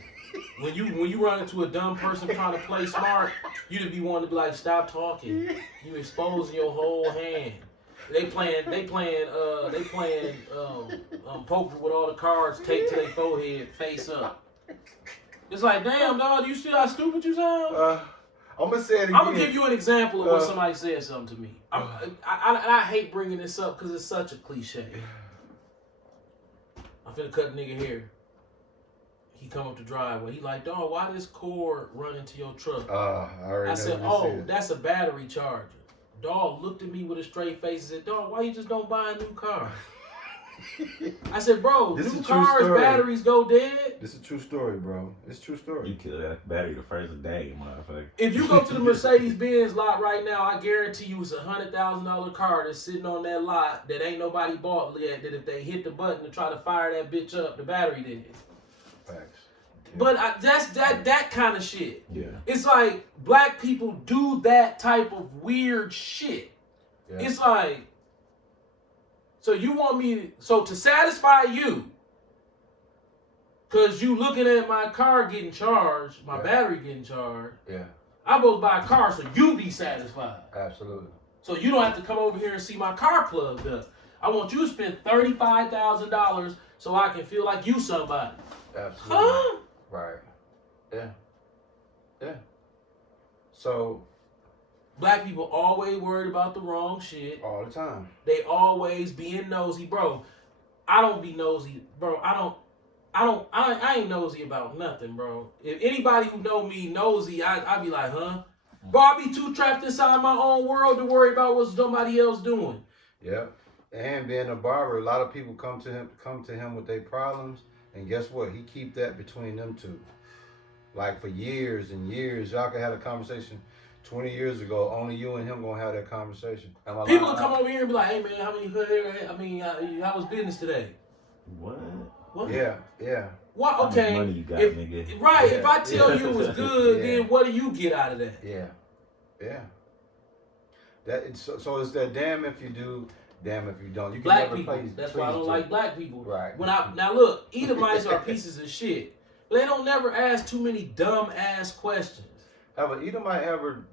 When you run into a dumb person trying to play smart, you to be wanting to be like, stop talking. You exposing your whole hand. They playing poker with all the cards taped to their forehead, face up. It's like, damn, dog, you see how stupid you sound? I'm gonna say it again. I'm gonna give you an example of when somebody said something to me. I hate bringing this up because it's such a cliche. I'm finna cut a nigga hair. He come up the driveway. He like, dog, why this cord run into your truck? I said, oh, that's a battery charger. Dog looked at me with a straight face and said, dog, why you just don't buy a new car? I said, bro, This new is a true cars, story. batteries go dead. This is a true story, bro. It's a true story. You kill that battery the first day, motherfucker. If you go to the Mercedes-Benz lot right now, I guarantee you it's $100,000 car that's sitting on that lot that ain't nobody bought yet, that if they hit the button to try to fire that bitch up, the battery did it. Facts. Yeah. But that's that kind of shit. Yeah. It's like black people do that type of weird shit. Yeah. It's like, so you want me to satisfy you, cause you looking at my car getting charged, my battery getting charged. Yeah. I'm supposed to buy a car so you be satisfied. Absolutely. So you don't have to come over here and see my car plugged up. I want you to spend $35,000 so I can feel like you somebody. Absolutely. Huh? Right. Yeah. Yeah. So Black people always worried about the wrong shit. all the time. They always being nosy, bro. I don't be nosy, bro. I ain't nosy about nothing, bro. If anybody who know me nosy, I be like, huh? Bro, I be too trapped inside my own world to worry about what somebody else doing. Yeah. And being a barber, a lot of people come to him with their problems, and guess what? He keep that between them two. Like for years and years, y'all can have a conversation. 20 years ago, only you and him gonna have that conversation. People will come over here and be like, hey man, how was business today? What? What? Yeah, yeah. What? How much Okay. money you got, nigga? Right. Yeah, If I tell you it was good, yeah. then what do you get out of that? Yeah, yeah. So it's that damn if you do, damn if you don't. You can Black never people. please. That's why I don't like black people. Right. Now look, Edomites are pieces of shit. But they don't never ask too many dumb ass questions. Have an Edomite ever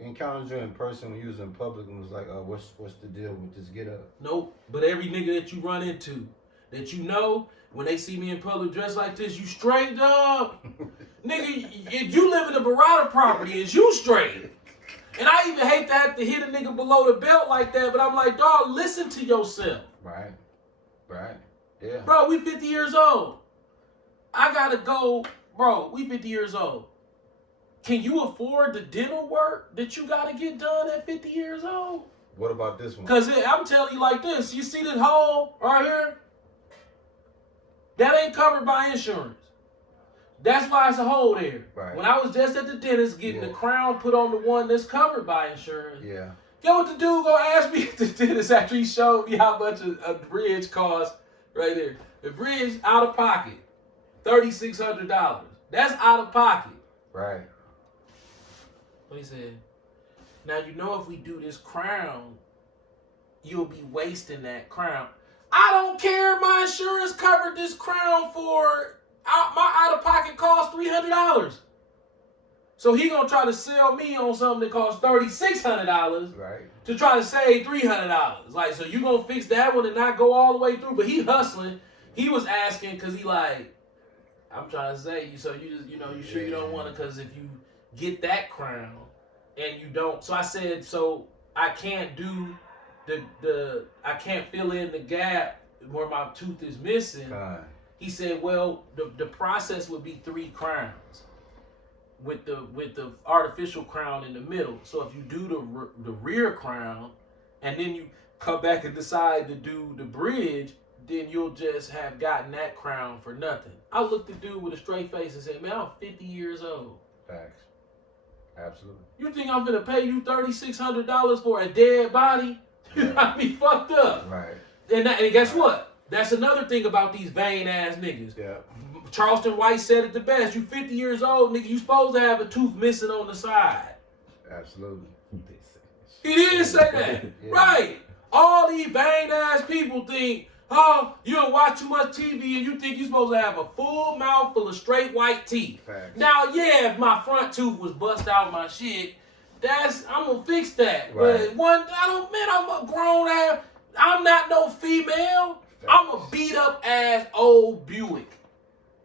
encountered you in person when you was in public and was like, what's the deal with this get up? Nope. But every nigga that you run into, that you know, when they see me in public dressed like this, you straight up. Nigga, if you live in a Barada property, is you straight. And I even hate to have to hit a nigga below the belt like that, but I'm like, dog, listen to yourself. Right. Right. Yeah. Bro, we 50 years old. I gotta go, bro, we 50 years old. Can you afford the dental work that you gotta get done at 50 years old? What about this one? Because I'm telling you like this, you see this hole right here? That ain't covered by insurance. That's why it's a hole there. Right. When I was just at the dentist getting the crown put on the one that's covered by insurance, Yeah. get what the dude gonna ask me at the dentist after he showed me how much a bridge costs right there. The bridge out of pocket, $3,600. That's out of pocket. Right. What he said? Now you know if we do this crown, you'll be wasting that crown. I don't care. My insurance covered this crown for my out of pocket cost $300. So he gonna try to sell me on something that costs $3,600 Right. to try to save $300. Like, so you gonna fix that one and not go all the way through? But he hustling. He was asking because he like, I'm trying to say you. So you just, you sure you don't want to? Because if you get that crown and you don't, so I said, so I can't do I can't fill in the gap where my tooth is missing. He said, well, the process would be 3 crowns. With the artificial crown in the middle. So if you do the rear crown and then you come back and decide to do the bridge, then you'll just have gotten that crown for nothing. I looked at the dude with a straight face and said, man, I'm 50 years old. Facts. Absolutely. You think I'm gonna pay you $3,600 for a dead body? Right. I'd be fucked up. Right. And guess what? That's another thing about these vain ass niggas. Yeah. Charleston White said it the best. You 50 years old, nigga, you supposed to have a tooth missing on the side. Absolutely. He did say that. Yeah. Right. All these vain ass people think, oh, you don't watch too much TV and you think you're supposed to have a full mouth full of straight white teeth. Facts. Now, yeah, if my front tooth was bust out my shit, I'm gonna fix that. Right. But I'm a grown ass, I'm not no female. Facts. I'm a beat up ass old Buick.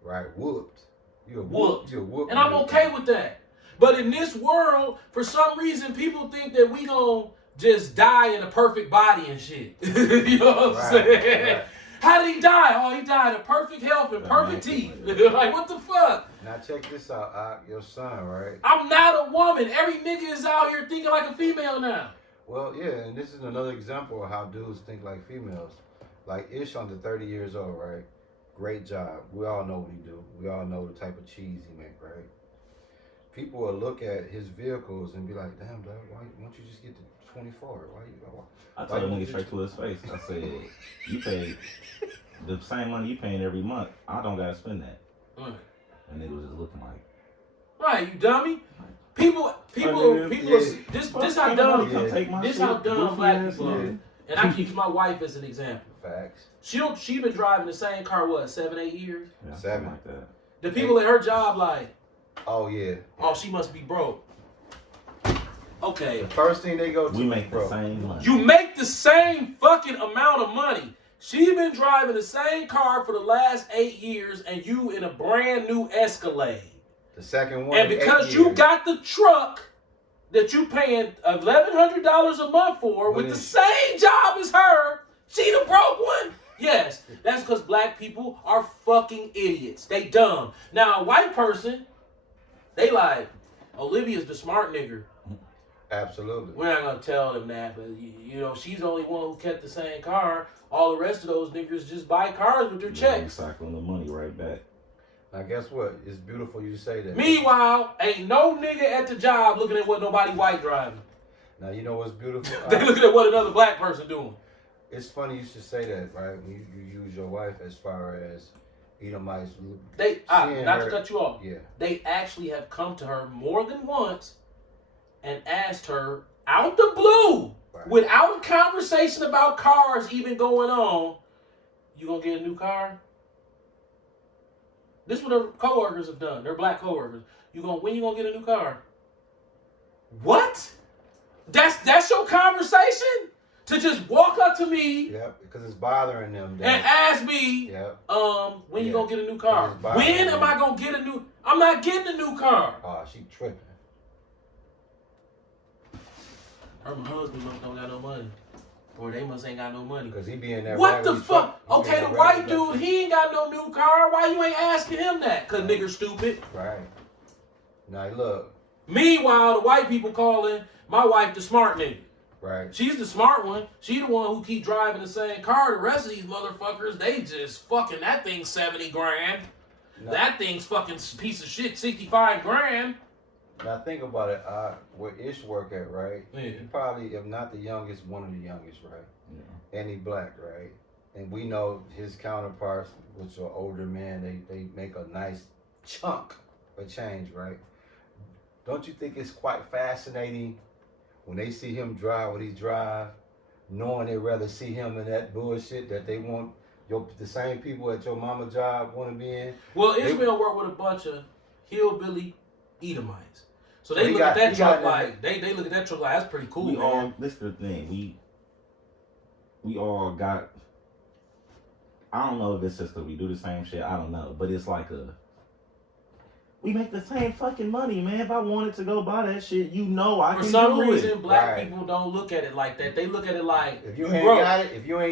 Right. Whooped. You're Whooped. You're whooped. And I'm okay with that. But in this world, for some reason, people think that we gonna just die in a perfect body and shit. You know what I'm saying? Right. How did he die? Oh, he died in perfect health and perfect teeth. Like, what the fuck? Now check this out, your son, right? I'm not a woman. Every nigga is out here thinking like a female now. Well, yeah, and this is another example of how dudes think like females. Like Ish under 30 years old, right? Great job. We all know what he do. We all know the type of cheese he make, right? People will look at his vehicles and be like, damn, dog, why don't you just get the 24? I told him nigga straight to his face. I said, you pay the same money you paying every month. I don't gotta spend that. Right. And nigga was just looking like, Right, you dummy. People. Yeah. This how dumb. Yeah. This how dumb black people are. Yeah. And I use my wife as an example. Facts. She been driving the same car, what, 7-8 years? yeah, 7. like that. The people at her job like, Oh, yeah. oh, she must be broke. Okay. The first thing they go to We is make the broke. same money. You make the same fucking amount of money. She been driving the same car for the last 8 years and you in a brand new Escalade. The second one. And because you 8 years. got the truck that you paying $1,100 a month for with the same job as her, she the broke one? Yes, that's because black people are fucking idiots. They dumb. Now, a white person, they like, Olivia's the smart nigga. Absolutely. We're not going to tell them that, but, she's the only one who kept the same car. All the rest of those niggas just buy cars with their checks. Recycling the money right back. Now, guess what? It's beautiful you say that. Meanwhile, ain't no nigga at the job looking at what nobody white driving. Now, you know what's beautiful? They looking at what another black person doing. It's funny you should say that, right? When you use your wife as far as Edomites. Not to cut you off. Yeah. They actually have come to her more than once and asked her out the blue, Right. without a conversation about cars even going on, you gonna get a new car? This is what her coworkers have done. They're black coworkers. When you gonna get a new car? What? That's your conversation? To just walk up to me Yep, because it's bothering them. and ask me, Yep. when you Yeah. gonna get a new car? It's bothering When am them. I gonna get a new? I'm not getting a new car. Oh, she tripping. Her husband don't got no money, or they must ain't got no money. Because he be in that What the raggedy fuck? truck. He be Okay, in the that white raggedy dude, he ain't got no new car. Why you ain't asking him that? Cause nigga stupid. truck. Right. Now, look. Meanwhile, the white people calling my wife the smart nigga. Right. She's the smart one. She the one who keep driving the same car. The rest of these motherfuckers, they just fucking, that thing's 70 grand. Now, That thing's fucking piece of shit, 65 grand. now think about it. Where Ish work at, right? Yeah. He probably, if not the youngest, one of the youngest, right? Yeah. And he black, right? And we know his counterparts, which are older men, they make a nice chunk of change, right? don't you think it's quite fascinating when they see him drive what he drive, knowing they rather see him in that bullshit that they want the same people at your mama job want to be in? Well, Ishmael worked with a bunch of hillbilly Edomites. So they he look got- at that he truck got like they look at that truck like that's pretty cool. We man. all, this is the thing. We all got. I don't know if it's just because we do the same shit. I don't know, but it's like we make the same fucking money, man. If I wanted to go buy that shit, you know I For can some do reason, it. black Right. people don't look at it like that. They look at it like If you you ain't broke.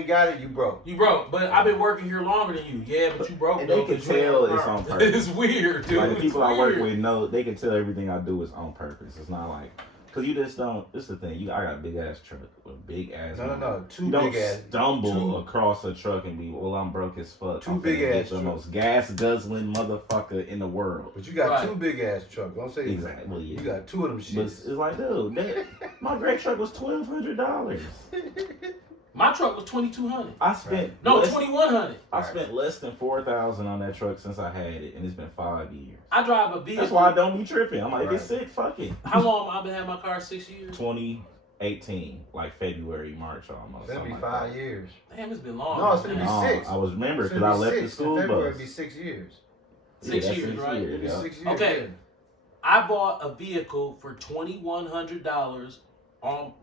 got it, you broke. You broke, but I've been working here longer than you. Yeah, but you broke. And though, they can 'cause you ain't tell worked it's hard. on purpose. It's weird, dude. Like the It's people I work weird. with know they can tell everything I do is on purpose. It's not like because you just don't. This is the thing. I got a big ass truck with big ass. No. Two You don't big ass. stumble two- across a truck and be, well, I'm broke as fuck. Two I'm big finna get ass the trucks. most gas guzzling motherfucker in the world. But you got Right. two big ass trucks. Don't say Exactly. Well, yeah. You got two of them But it's shits. like, dude, my gray truck was $1,200. My truck was $2,200. I spent No, less, $2,100. I spent less than $4,000 on that truck since I had it, and it's been 5 years. I drive a vehicle. That's why I don't be tripping. I'm like, if Right. it's sick, fuck it. How long I've been having my car? 6 years. 2018, like February, March almost. That'll be something 5 like that. years. Damn, it's been long. No, it's man. gonna be No, 6. I was remember It's because gonna I be left the 6. school In February, bus. it'll be 6 years. 6 that's years, right? It'll be yeah. 6 years. Okay. yeah. I bought a vehicle for $2,100 on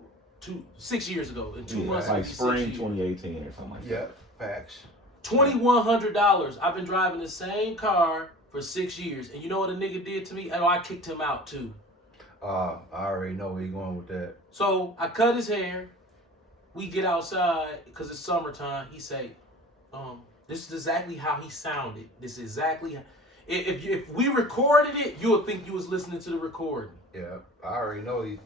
6 years ago. In 2 Yeah, months, like it'll be 6 spring years. 2018 or something like that. Yeah, facts. $2,100. I've been driving the same car for 6 years, and you know what a nigga did to me? Oh, I kicked him out too. I already know where you're going with that. So I cut his hair. We get outside because it's summertime. He say, "This is exactly how he sounded. This is exactly." If we recorded it, you would think you was listening to the recording. Yeah, I already know he.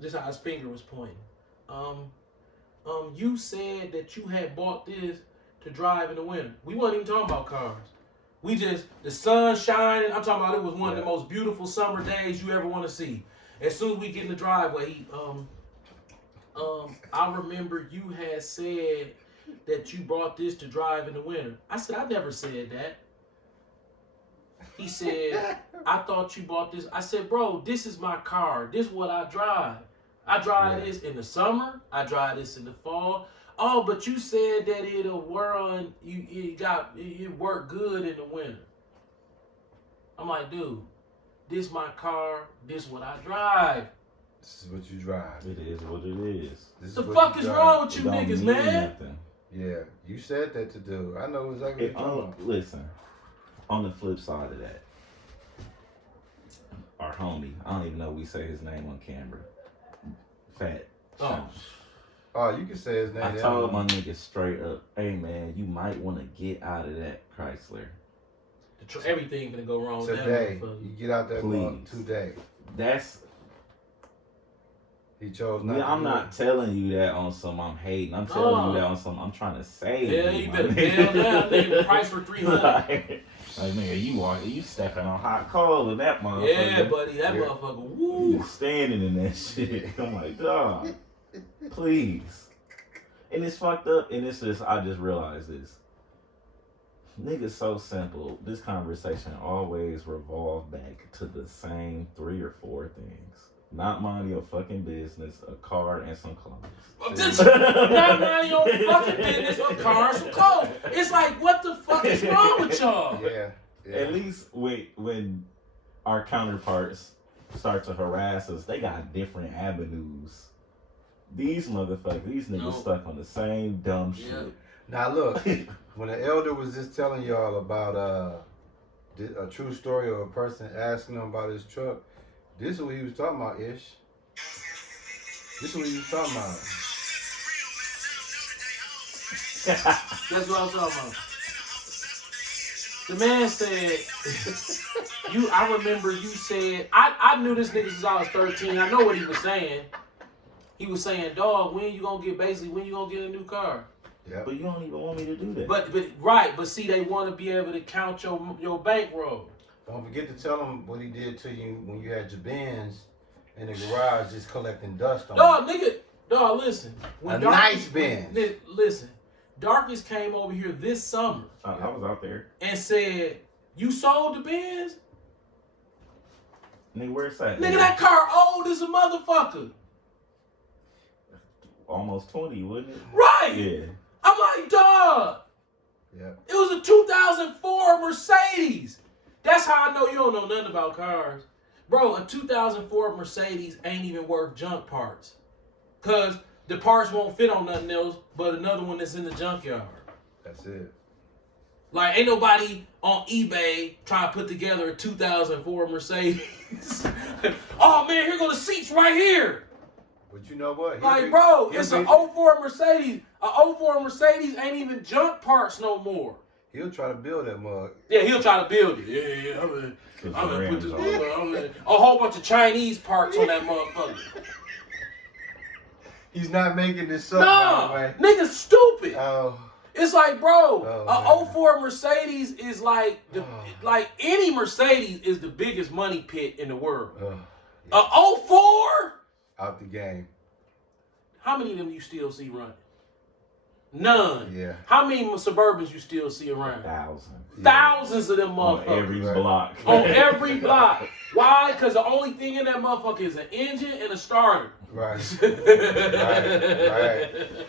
Just how his finger was pointing. You said that you had bought this to drive in the winter. We wasn't even talking about cars. We just, the sun shining. I'm talking about it was one of the most beautiful summer days you ever want to see. As soon as we get in the driveway, he, I remember you had said that you brought this to drive in the winter. I said, I never said that. He said, I thought you bought this. I said, bro, this is my car. This is what I drive. I drive this in the summer. I drive this in the fall. Oh, but you said that it'll run. It work good in the winter. I'm like, dude, this my car. This what I drive. This is what you drive. It is what it is. This is The what fuck you is drive. wrong with It you don't niggas, mean man? nothing. Yeah, you said that to do. I know exactly what you're talking about. Listen, on the flip side of that, our homie, I don't even know we say his name on camera. Fat. Oh. Sean. Oh, you can say his name. I told my nigga straight up, hey man, you might want to get out of that Chrysler. Everything gonna go wrong with Today, that you motherfucker. get out that Please. mug today. That's He chose not. I'm to do not it. telling you that on some I'm hating. I'm telling you that on some I'm trying to save. Yeah, you you my better nigga. bail down. Nigga, the price for $300. like nigga, you stepping on hot coal in that motherfucker. Yeah, buddy, that Yeah. motherfucker. Woo. You standing in that shit. I'm like, dog, please. And it's fucked up. And it's just, I just realized this. Niggas so simple. This conversation always revolve back to the same 3 or 4 things. Not mind your fucking business, a car, and some clothes. Not mind your fucking business, a car, and some clothes. It's like, what the fuck is wrong with y'all? Yeah. At least when our counterparts start to harass us, they got different avenues. These motherfuckers, these niggas No. stuck on the same dumb shit. Yeah. Now look, when the elder was just telling y'all about a true story of a person asking him about his truck, this is what he was talking about, Ish. This is what he was talking about. That's what I'm talking about. The man said, I remember you said, I knew this nigga since I was 13. I know what he was saying. He was saying, dog, when you gonna get a new car? Yeah. But you don't even want me to do that. But see, they want to be able to count your bankroll. Don't forget to tell him what he did to you when you had your Benz in the garage just collecting dust on Dog, listen. A nice Benz. Listen, Darkness came over here this summer I was out there. and said, you sold the Benz? Nigga, where's that? Nigga, that car old as a motherfucker. Almost 20, wasn't it? Right. Yeah. I'm like, dog. Yeah. It was a 2004 Mercedes. That's how I know you don't know nothing about cars. Bro, a 2004 Mercedes ain't even worth junk parts. Because the parts won't fit on nothing else but another one that's in the junkyard. That's it. Like, ain't nobody on eBay trying to put together a 2004 Mercedes. Oh, man, here go the seats right here. But you know what? Like, bro, it's an 04 Mercedes. A 04 Mercedes ain't even junk parts no more. He'll try to build that mug. Yeah, he'll try to build it. Yeah. I'm gonna put this motherfucker. A whole bunch of Chinese parts on that motherfucker. He's not making this up, by the way. Nigga, stupid. Oh. It's like, bro, Oh, a 04 Mercedes is like like any Mercedes is the biggest money pit in the world. A 04? Out the game. How many of them you still see running? None. Yeah. How many Suburbans you still see around? 1,000. Thousands of them On motherfuckers. every block. On every block. Why? Because the only thing in that motherfucker is an engine and a starter. Right.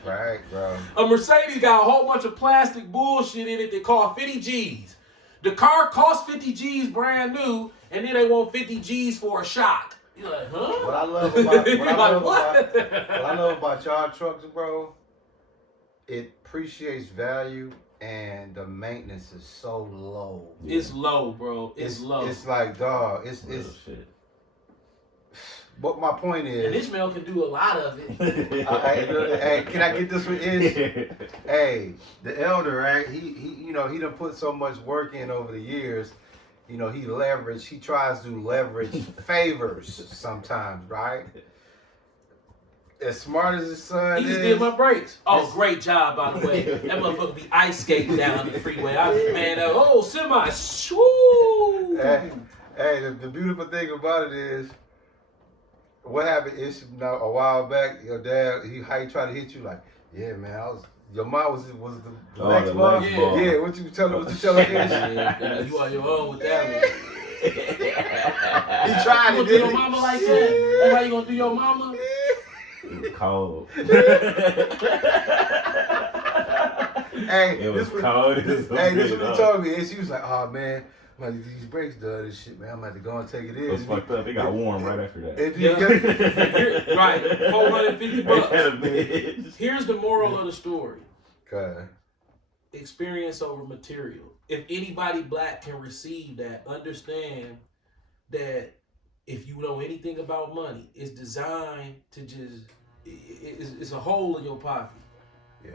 Right, bro. A Mercedes got a whole bunch of plastic bullshit in it that cost 50 G's. The car costs 50 G's brand new, and then they want 50 G's for a shock. You're like, huh? What I love about y'all trucks, bro, it appreciates value and the maintenance is so low. It's low, bro. It's low. It's like, dog, it's shit. But my point is, And Ishmael can do a lot of it. hey, can I get this one? Hey, the elder, right? He done put so much work in over the years. You know, he tries to leverage favors sometimes, right? As smart as his son He is. just did my brakes. Oh, great job, by the way. That motherfucker be ice skating down the freeway. Semi. Shoo. Hey, the beautiful thing about it is, what happened is a while back, your dad, how he tried to hit you like, yeah, man, your mom was the next mom. Yeah, what you tell him? Yeah, you on your own with that one. He tried You gonna it, do your didn't he? mama like that? That's how you gonna do your mama? It was cold. Hey, It was this cold. this what he told me. And she was like, oh, man, I'm like, these brakes done and shit, man. I'm about to go and take it in. It was fucked up. It got warm right after that. Right, $450. Hey, Here's the moral of the story. Okay. Experience over material. If anybody black can receive that, understand that if you know anything about money, it's designed to it's a hole in your pocket. Yeah.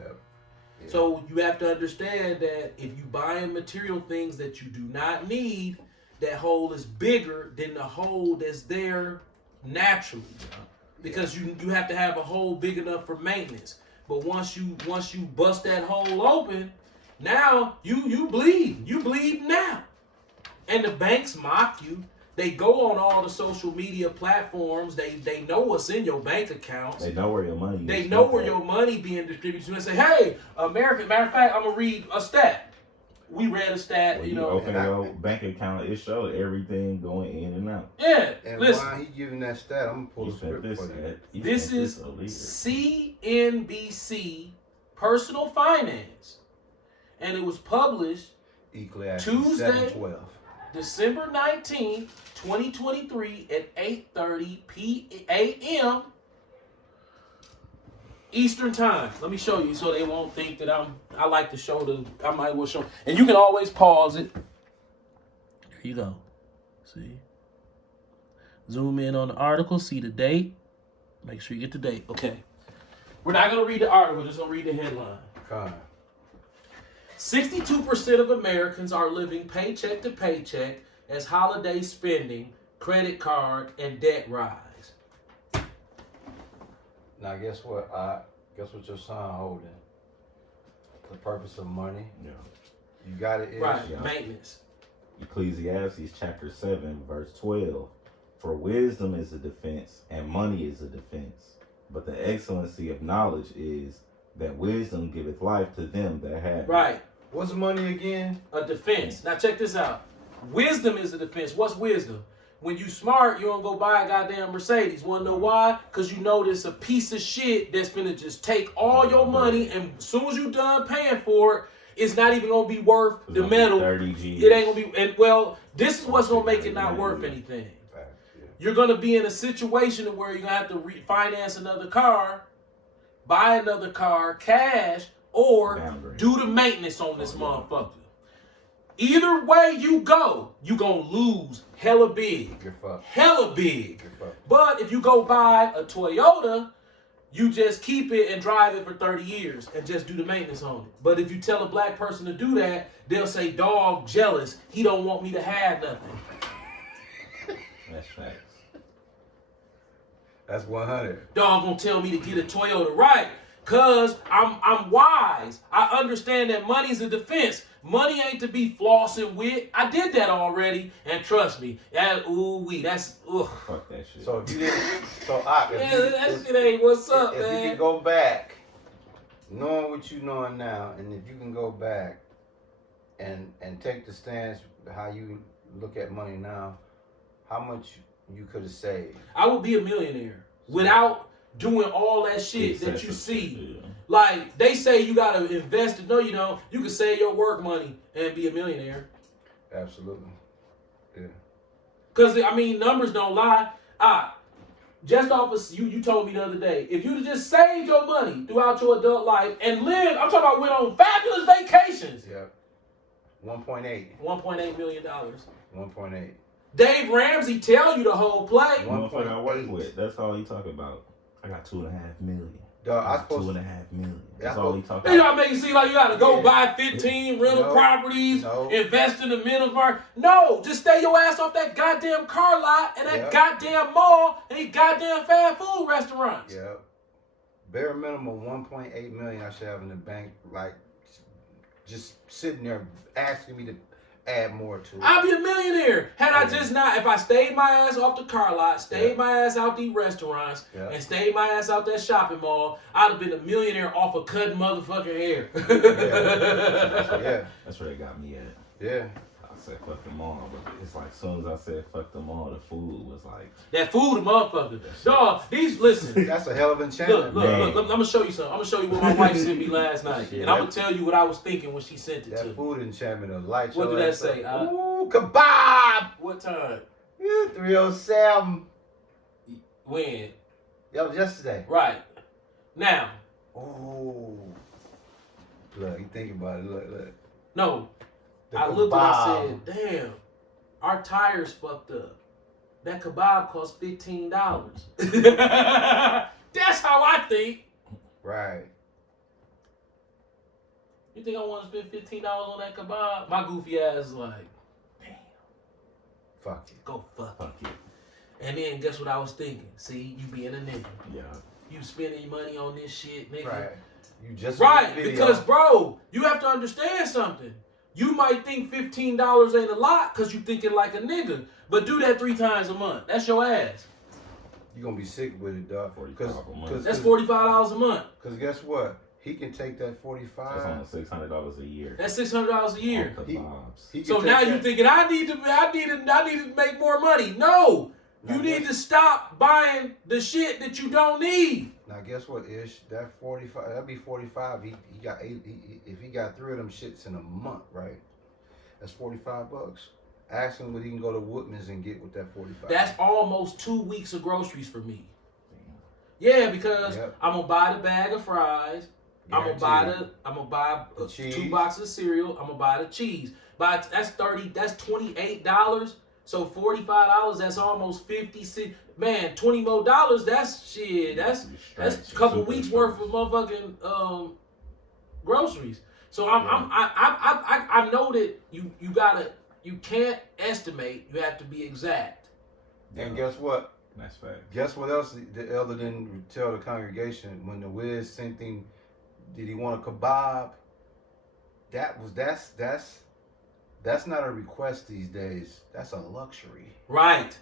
So you have to understand that if you buying material things that you do not need, that hole is bigger than the hole that's there naturally. Because you have to have a hole big enough for maintenance. But once you bust that hole open, now you bleed. You bleed now. And the banks mock you. They go on all the social media platforms. They know what's in your bank accounts. They know where your money is. They know where your money being distributed to and say, hey, American, matter of fact, I'm going to read a stat. We read a stat, When you open your bank account, it shows everything going in and out. Yeah, And listen. while he giving that stat, I'm going to pull the script for you. This is CNBC Personal Finance. And it was published Ecclesiastes Tuesday, 7:12. December 19th, 2023 at 8:30 a.m. Eastern Time. Let me show you so they won't think that I like to show I might well show. And you can always pause it. There you go. See? Zoom in on the article, see the date. Make sure you get the date. Okay. We're not going to read the article, we're just going to read the headline. Come. 62% of Americans are living paycheck to paycheck as holiday spending, credit card, and debt rise. Now, guess what? Guess what your son holding? The purpose of money. Yeah. You got it. Right, Yeah. maintenance. Ecclesiastes chapter 7, verse 12. For wisdom is a defense, and money is a defense. But the excellency of knowledge is that wisdom giveth life to them that have it. Right, What's money again? a defense. Now check this out. Wisdom is a defense. What's wisdom? when you smart, you don't go buy a goddamn Mercedes. Wanna know why? Because you know this a piece of shit that's gonna just take all your money, and as soon as you done paying for it, it's not even gonna be worth the metal. 30 G's. It ain't gonna be. And well, this is what's gonna make it not worth anything. You're gonna be in a situation where you're gonna have to refinance another car, buy another car, cash, or do the maintenance on this motherfucker. Either way you go, you gonna lose hella big. Hella big. But if you go buy a Toyota, you just keep it and drive it for 30 years and just do the maintenance on it. But if you tell a black person to do that, they'll say, dog, jealous. He don't want me to have nothing. That's facts. That's 100. Dog gonna tell me to get a Toyota, right? Cause I'm wise. I understand that money's a defense. Money ain't to be flossing with. I did that already, and trust me, that's ugh. Fuck that shit. So if you didn't, that shit ain't what's up, if man. you can go back, knowing what you knowing now, and if you can go back and take the stance how you look at money now, how much you could have saved? I would be a millionaire without doing all that shit that you see. Like, they say you gotta invest it. No, you don't. You can save your work money and be a millionaire. Absolutely. Yeah. Because, I mean, numbers don't lie. Just off of, you told me the other day, if you just saved your money throughout your adult life and lived, I'm talking about went on fabulous vacations. Yep. 1.8. $1.8 million. 1.8. Dave Ramsey tell you the whole play. Motherfucker I work with, that's all he talk about. I got 2.5 million. Dog, I supposed 2.5 million. That's all he talk They about. try to make it seem like you gotta go buy 15 rental properties, invest in the middle market. No, just stay your ass off that goddamn car lot and that goddamn mall and these goddamn fast food restaurants. Yeah. Bare minimum 1.8 million I should have in the bank, like just sitting there asking me to add more to it. I'd be a millionaire had I just not, if I stayed my ass off the car lot, stayed my ass out these restaurants, and stayed my ass out that shopping mall, I'd have been a millionaire off of cutting motherfucking hair. Yeah. That's where they got me at. Yeah. I said fuck them all, but it's like as soon as I said fuck them all, the food was like that food, motherfucker. Dog, listen. That's a hell of an enchantment. Look, I'm gonna show you something. I'm gonna show you what my wife sent me last night, and I'm gonna tell you what I was thinking when she sent it to me. That food enchantment of light. What did that say? Ooh, kebab. What time? Yeah, 3:07. When? That was yesterday. Right. Now. Ooh. Look, you thinking about it. Look. No. I looked and I said, damn, our tires fucked up. That kebab cost $15. That's how I think. Right. You think I want to spend $15 on that kebab? My goofy ass is like, damn. Fuck it. Go fuck it. And then guess what I was thinking? See, you being a nigga. Yeah. You spending money on this shit, nigga. Right. You just because bro, you have to understand something. You might think $15 ain't a lot because you thinking like a nigga, but do that 3 times a month. That's your ass. You're going to be sick with it, dog. That's $45 a month. Because guess what? He can take that 45. That's almost $600 a year. That's $600 a year. He so now you thinking I need to make more money. No. You need to stop buying the shit that you don't need. Now guess what, Ish? That 45, that'd be 45. He got 8. If he got 3 of them shits in a month, right? That's $45. Ask him what he can go to Woodman's and get with that 45. That's almost 2 weeks of groceries for me. Yeah, because I'm gonna buy the bag of fries. I'm gonna buy 2 boxes of cereal. I'm gonna buy the cheese. But that's $28. So $45, that's almost 56. Man, $20 more. That's shit. That's a couple weeks worth of motherfucking groceries. So I know that you can't estimate. You have to be exact. And guess what? That's fact. Guess what else the elder didn't tell the congregation when the Wiz sent him? Did he want a kebab? That's not a request these days. That's a luxury. Right.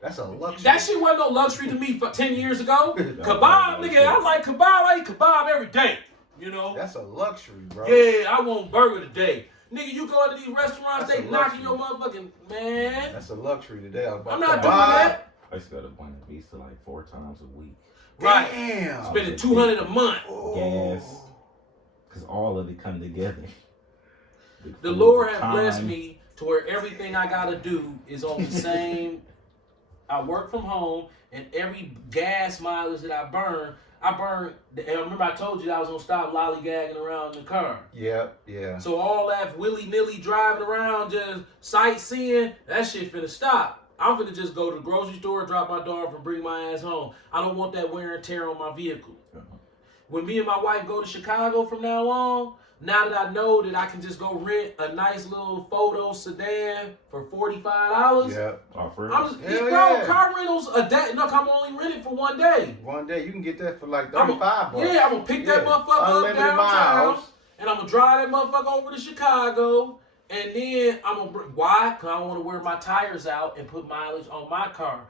That's a luxury. That shit wasn't no luxury to me 10 years ago. Kebab, nigga, I like kebab. I eat kebab every day. You know? That's a luxury, bro. Yeah, I want burger today. Nigga, you go into these restaurants, That's they a knocking your luxury. motherfucking man. That's a luxury today. I'm not doing that. I used to go to Buena Vista like 4 times a week. Right. Damn. Spending $200 a month. Gas. Because all of it come together. The Lord has blessed me to where everything I gotta do is on the same. I work from home, and every gas mileage that I burn. And remember I told you that I was gonna stop lollygagging around in the car. Yeah. So all that willy-nilly driving around, just sightseeing, that shit finna stop. I'm finna just go to the grocery store, drop my dog off, and bring my ass home. I don't want that wear and tear on my vehicle. When me and my wife go to Chicago from now on, now that I know that I can just go rent a nice little photo sedan for $45, Yeah. I'm just, bro, car rentals a day. Look, I'm only renting for one day. One day you can get that for like $35 bucks. Yeah, I'm gonna pick that motherfucker up Unlimited downtown, miles. and I'm gonna drive that motherfucker over to Chicago, and then I'm gonna why? Cause I don't want to wear my tires out and put mileage on my car.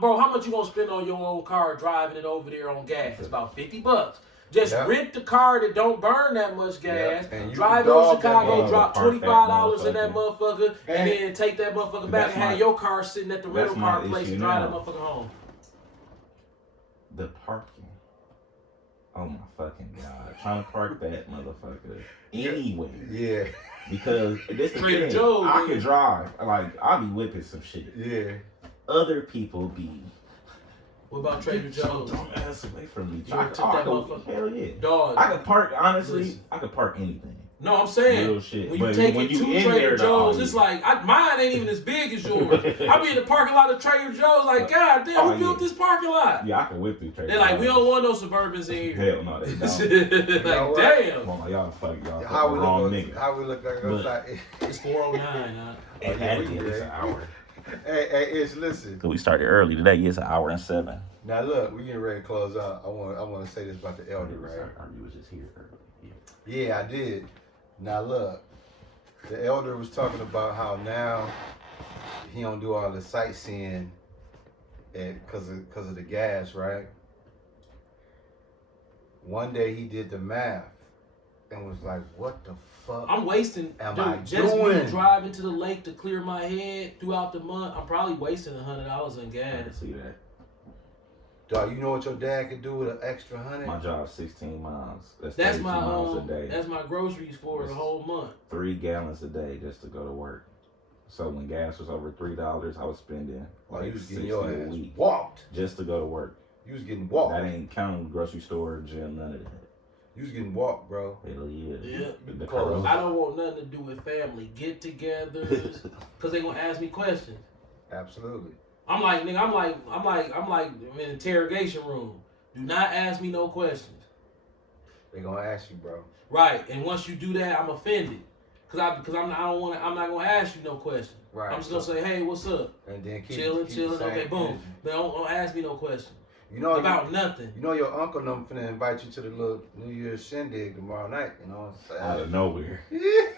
Bro, how much you gonna spend on your own car driving it over there on gas? It's about $50. Just rent the car that don't burn that much gas. Drive over Chicago, drop $25 in that motherfucker, and then take that motherfucker back and have your car sitting at the rental car place and drive that motherfucker home. The parking. Oh my fucking God. Trying to park that motherfucker anyway. Yeah. Because this the Trader thing. Joe's, I can drive. Like, I'll be whipping some shit. Yeah. Other people be. What about Trader Joe's? Don't ass away from me. You took that motherfucker. Hell yeah. Dog. I could park, honestly, Listen. I could park anything. No, I'm saying, Real shit. when you But take when it you to in Trader there, Joe's, though, it's like, mine ain't even as big as yours. I be in the parking lot of Trader Joe's like, God damn, who built this parking lot? Yeah, I can whip through Trader They're like, Joe's. we don't want no Suburbans in here. Hell no, they don't. Like, damn. Well, y'all fuck, y'all How fuck we the wrong look? nigga. How we look like But- outside? It's 4:09, huh? It had to be at least an hour. Hey, Ish, listen. Cause we started early today. It's 1:07. Now look, we getting ready to close out. I want to say this about the elder, right? You was just here early. Yeah, I did. Now look, the elder was talking about how now he don't do all the sightseeing because of the gas, right? One day he did the math and was like, "What the fuck?" I'm wasting, Am dude, I just doing? me driving to the lake to clear my head throughout the month. I'm probably wasting $100 in I gas. can see that. Dog, you know what your dad could do with an extra My $100? job's 16 miles. That's That's 32 my miles a day. that's my groceries for the whole month. 3 gallons a day just to go to work. So when gas was over $3, I was spending Oh, like you was getting 60 your a ass week walked. just to go to work. You was getting walked. That ain't counting grocery store, gym, none of that. You was getting walked, bro. Hell yeah. Yeah. The Close. I don't want nothing to do with family get-togethers because they gonna ask me questions. Absolutely. I'm like, nigga, I'm like in an interrogation room. Do not ask me no questions. They gonna ask you, bro. Right, and once you do that, I'm offended. I'm not gonna ask you no questions. Right. I'm just gonna say, hey, what's up? And then keep Chilling. the same Okay, boom. energy. But don't ask me no questions You know about nothing. You know your uncle and them finna invite you to the little New Year's shindig tomorrow night. You know what Out I'm of nowhere. saying?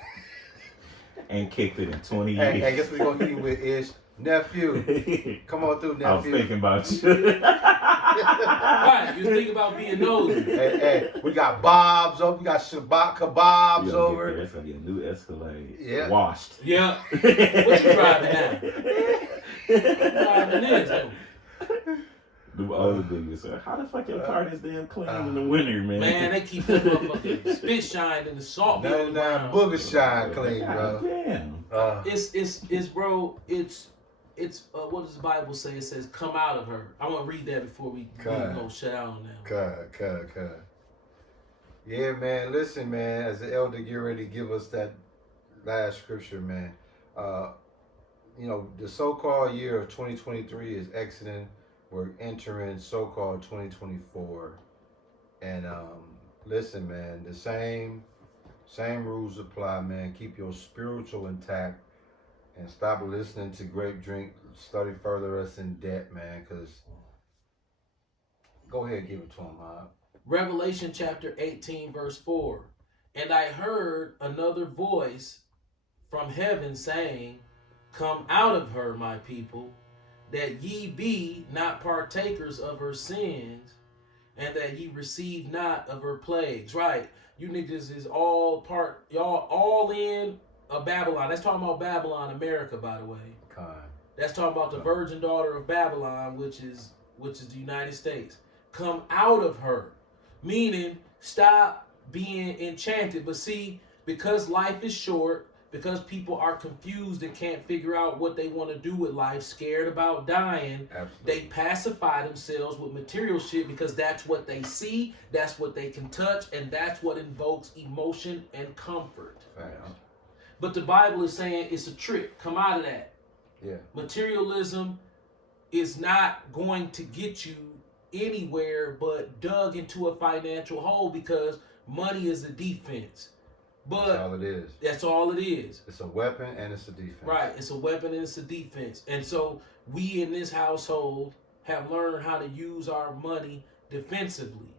And kicked it in 20 Hey, years. guess we gonna hit you with Ish nephew. Come on through, I was nephew. thinking about you. Right, you think about being nosy. Hey, we got Bob's over. We got Shabbat kebabs You'll over. get there. It's gonna be a new Escalade. Yeah. Washed. Yeah. What you driving now? Driving this, though. The other thing is, how the fuck your car is damn clean in the winter, man? Man, they keep that motherfucking spit shine in the salt. be on the 99 ground. booger shine clean, bro. Damn. It's bro, it's what does the Bible say? It says, come out of her. I want to read that before we go shut out on that. Cut. Yeah, man. Listen, man. As the elder get ready to give us that last scripture, man. You know, the so-called year of 2023 is exiting. We're entering so-called 2024. And listen, man. The same rules apply, man. Keep your spiritual intact. And stop listening to grape drink. Study further us in debt, man. Because go ahead, give it to him, Bob. Revelation chapter 18, verse 4. And I heard another voice from heaven saying, come out of her, my people, that ye be not partakers of her sins, and that ye receive not of her plagues. Right. You niggas is y'all all in of Babylon. That's talking about Babylon, America, by the way. Con. That's talking about the virgin daughter of Babylon, which is the United States. Come out of her, meaning stop being enchanted. But see, because life is short, because people are confused and can't figure out what they want to do with life, scared about dying, Absolutely. they pacify themselves with material shit because that's what they see, that's what they can touch, and that's what invokes emotion and comfort. Facts. But the Bible is saying it's a trick. Come out of that. Yeah. Materialism is not going to get you anywhere but dug into a financial hole because money is a defense. But That's all it is. that's all it is. It's a weapon and it's a defense. Right. It's a weapon and it's a defense. And so we in this household have learned how to use our money defensively.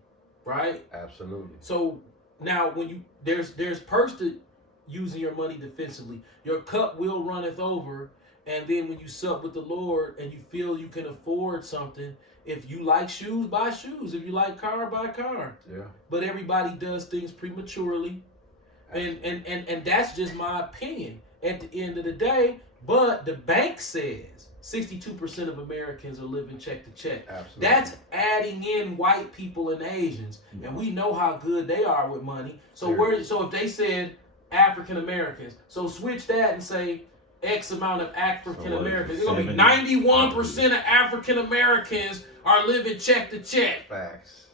Right? Absolutely. So now when you there's perks to using your money defensively. Your cup will runneth over, and then when you sup with the Lord and you feel you can afford something, if you like shoes, buy shoes. If you like car, buy car. Yeah. But everybody does things prematurely. And that's just my opinion at the end of the day. But the bank says 62% of Americans are living check to check. Absolutely. That's adding in white people and Asians, and we know how good they are with money. So if they said African Americans, so switch that and say X amount of African Americans. It's gonna be 91% of African Americans are living check to check. Facts.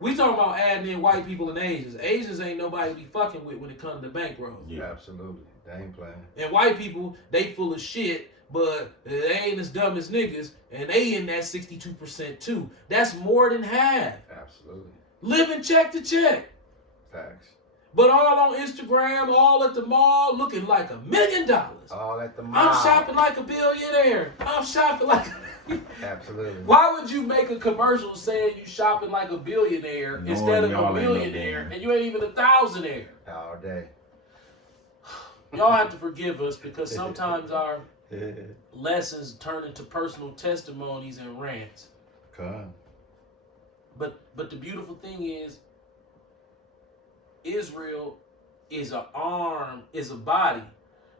We talking about adding in white people and Asians. Asians ain't nobody to be fucking with when it comes to bankroll. Yeah. Absolutely. They ain't playing. And white people, they full of shit, but they ain't as dumb as niggas, and they in that 62% too. That's more than half. Absolutely. Living check to check. Facts. But all on Instagram, all at the mall, looking like $1 million. All at the mall. I'm shopping like a billionaire. I'm shopping like... Absolutely. Why would you make a commercial saying you shopping like a billionaire instead of a millionaire, and you ain't even a thousandaire? All day. Y'all have to forgive us because sometimes our lessons turn into personal testimonies and rants. Come. But the beautiful thing is, Israel is an arm, is a body.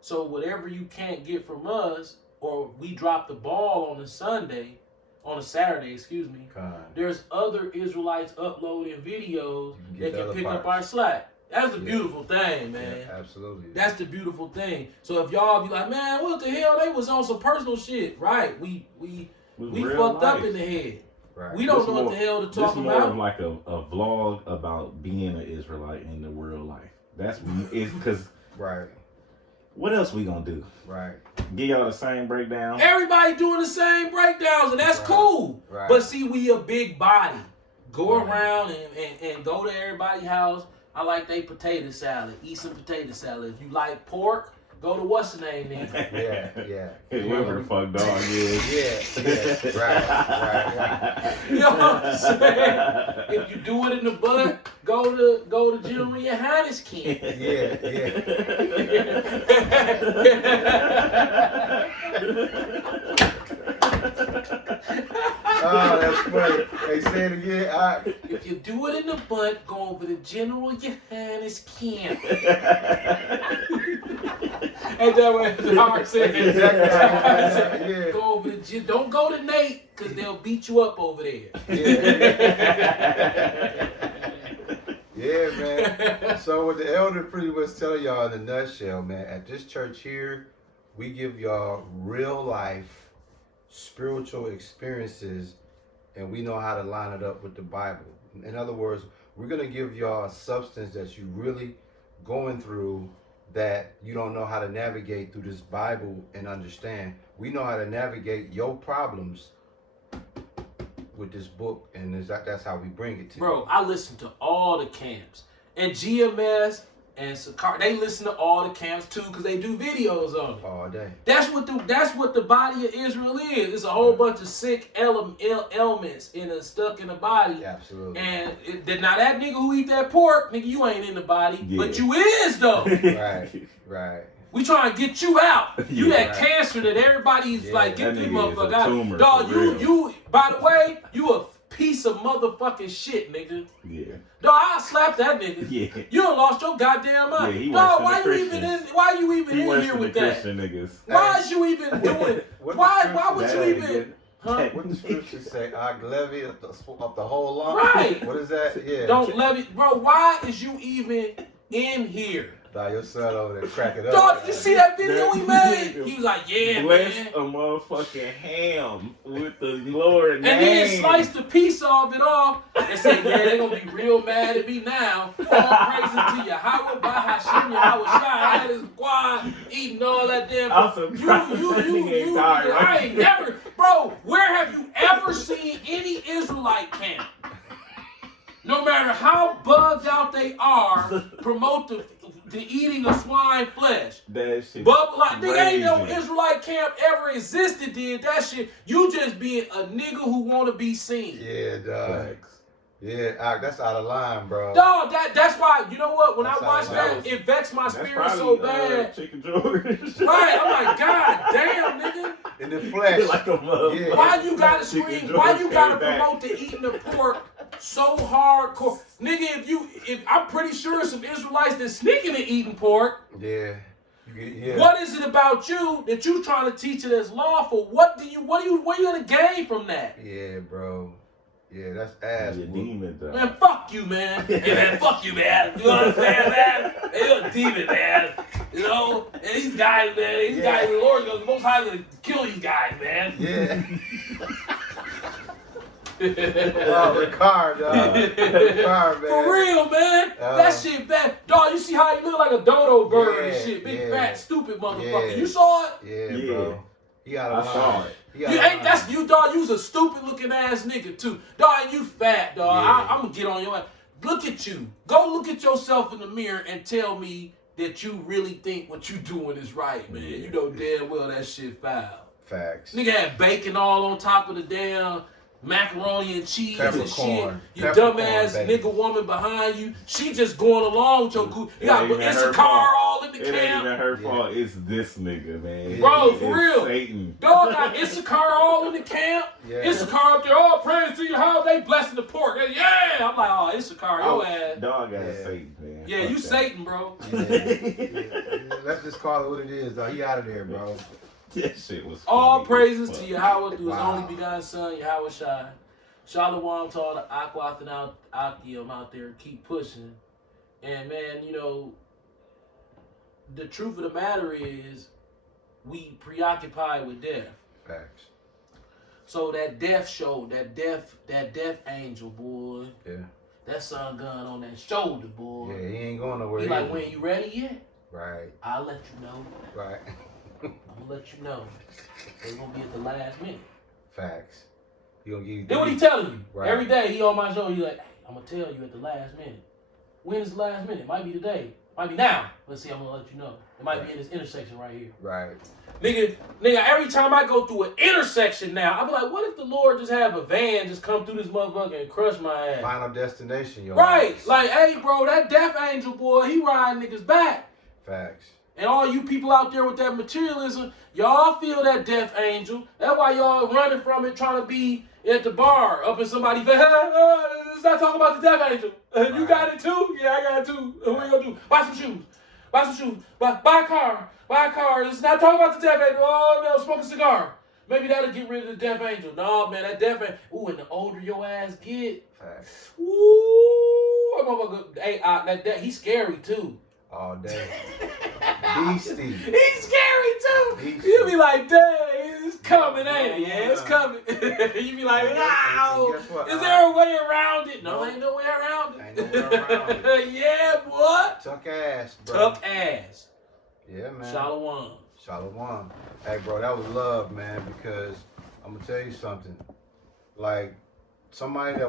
So whatever you can't get from us, or we drop the ball on a Saturday, excuse me, there's other Israelites uploading videos that can pick up our slack. That's the beautiful thing, man. Yeah, absolutely. That's the beautiful thing. So if y'all be like, man, what the hell? They was on some personal shit, right? We fucked up in the head. Right. We don't know what the hell to talk This more about. of like a vlog about being an Israelite in the real life. That's it's because Right. what else we gonna do? Right. Give y'all the same breakdown. Everybody doing the same breakdowns, and that's cool. Right. But see, we a big body. Go Right. around and go to everybody's house. I like they potato salad. Eat some potato salad. If you like pork, go to what's the name then. Yeah. Whoever the fuck dog is. Yeah. Right. You know what I'm saying? If you do it in the butt, go to General Yohannes camp. Oh, that's funny. Hey, say it again. If you do it in the butt, go over to General Yohannes camp. Ain't that what Howard said? Exactly. Yeah. Go over to don't go to Nate, because they'll beat you up over there. Yeah, man. So what the elder pretty much tell y'all in a nutshell, man, at this church here, we give y'all real life spiritual experiences, and we know how to line it up with the Bible. In other words, we're going to give y'all a substance that you really going through that you don't know how to navigate through this Bible and understand. We know how to navigate your problems with this book, and that's how we bring it to you. Bro, I listen to all the camps. And GMS and Sakar, they listen to all the camps too, because they do videos on it. All day. That's what the body of Israel is. It's a whole bunch of sick elements stuck in the body. Absolutely. And now that nigga who eat that pork, nigga, you ain't in the body, but you is though. Right. We trying to get you out. You Yeah, that cancer that everybody's like, get that this nigga is a motherfucker out. tumor, Dog, for real. you, by the way, you a piece of motherfucking shit, nigga. Yeah. Dog, I'll slap that nigga. Yeah. You done lost your goddamn mind. Yeah, he Dog, worse than the why you even He in worse here than with the that? Christian niggas. Why is you even doing it? What Why would the you scripture even? say? Huh? What the scripture say? I levy up the whole law. Right. What is that? Yeah. Don't levy, bro. Why is you even in here? Nah, your son over there cracking up. Dog, did you see that video he made? Nigga He was like, yeah, Bless man. a motherfucking ham with the Lord And name. then sliced a piece of it off and said, yeah, they're going to be real mad at me now. All praises to Yahweh, by Hashem, Yahweh Shai. I had his squad eating all that damn. I'm surprised that nigga ain't died, right? I ain't never. Bro, where have you ever seen any Israelite camp? No matter how bugged out they are, promote the eating of swine flesh. That shit. But like, nigga, ain't no crazy. Israelite camp ever existed. Did that shit? You just being a nigga who want to be seen. Yeah, dog. Facts. Yeah, that's out of line, bro. Dog, that's why. You know what? When That's I watched how that, it it vexed my That's spirit probably, so bad. Chicken George. Right? I'm like, God damn, nigga. In the flesh. Like a mother. Yeah. Why you gotta Chicken scream? George Why you gotta came back. promote the eating the pork so hardcore, nigga? If I'm pretty sure some Israelites that sneaking and eating pork. Yeah. Yeah. What is it about you that you trying to teach it as lawful? What are you gonna gain from that? Yeah, bro. Yeah, that's ass. You a whoop. demon, though. Man, fuck you, man. Hey, man, fuck you, man. You know what I'm saying, man? Hey, you're a demon, man. You know? And these guys, man, the Lord goes, the Most High is gonna kill these guys, man. Yeah. Oh, Ricard, dog. Ricard, man. For real, man. That shit bad. Dog, you see how he look like a dodo bird and Yeah, shit. Big, yeah. fat, stupid motherfucker. Yeah. You saw it? Yeah, Yeah. bro. He got a I line. saw it. He got You a ain't line. that's you, dog. You's a stupid looking ass nigga too, dog. And you fat, dog. Yeah. I'm gonna get on your ass. Look at you. Go look at yourself in the mirror and tell me that you really think what you doing is right, man. Yeah. You know damn well that shit foul. Facts. Nigga had bacon all on top of the damn macaroni and cheese and shit. Peppercorn. You Peppercorn, dumbass baby. nigga woman behind you. She just going along with your goo. You It got ain't even it's her a car fault. all in the It ain't camp. even her Yeah. fault. It's this nigga, man. Bro, It's for real. Satan. Dog got Issachar all in the camp. Yeah. Issachar up there, oh, praise to you, how they blessing the pork. Yeah, I'm like, oh, Issachar, Oh, your ass. dog got Yeah. a Satan, man. Yeah, Fuck you that. Satan, bro. Yeah. Let's just call it what it is, though. He out of there, bro. That shit was All funny praises as to fuck. Yahweh through his Wow. only begotten son, Yahweh Shai. Shalom to all the Aquath out Akim out there. Keep pushing. And man, you know, the truth of the matter is we preoccupied with death. Facts. So that death show, that death angel, boy, Yeah. that sun gun on that shoulder, boy. Yeah, he ain't going nowhere. He like, either. when you ready yet? Right. I'll let you know. Right. I'm gonna let you know. It's gonna be at the last minute. Facts. He gonna give you. Then what he telling you? Right. Every day he on my show, he like, hey, I'm gonna tell you at the last minute. When is the last minute? Might be today. Might be now. Let's see, I'm gonna let you know. It might be in this intersection right here. Right. Nigga, every time I go through an intersection now, I be like, what if the Lord just have a van just come through this motherfucker and crush my ass? Final destination, yo. Right. Like, hey, bro, that death angel boy, he riding niggas back. Facts. And all you people out there with that materialism, y'all feel that death angel. That's why y'all running from it, trying to be at the bar up in somebody's face. Let's not talk about the death angel. You got it too? Yeah, I got it too. What you gonna do? Buy some shoes. Buy some shoes. Buy a car. Buy a car. Let's not talk about the death angel. Oh, no, smoke a cigar. Maybe that'll get rid of the death angel. No, man, that death angel. Ooh, and the older your ass get, Facts. ooh, that motherfucker, hey, he's scary too. All day. Beastie. He's scary too. Beastie. You be like, dang, it's coming, ain't it? Yeah, it's coming. You be like, wow. Guess what? Is there a way around it? No, ain't no way around it. Ain't no way around Yeah, boy. Tuck ass, bro. Tuck ass. Yeah, man. Shalom. Shalom. Hey, bro, that was love, man, because I'm going to tell you something. Like, somebody that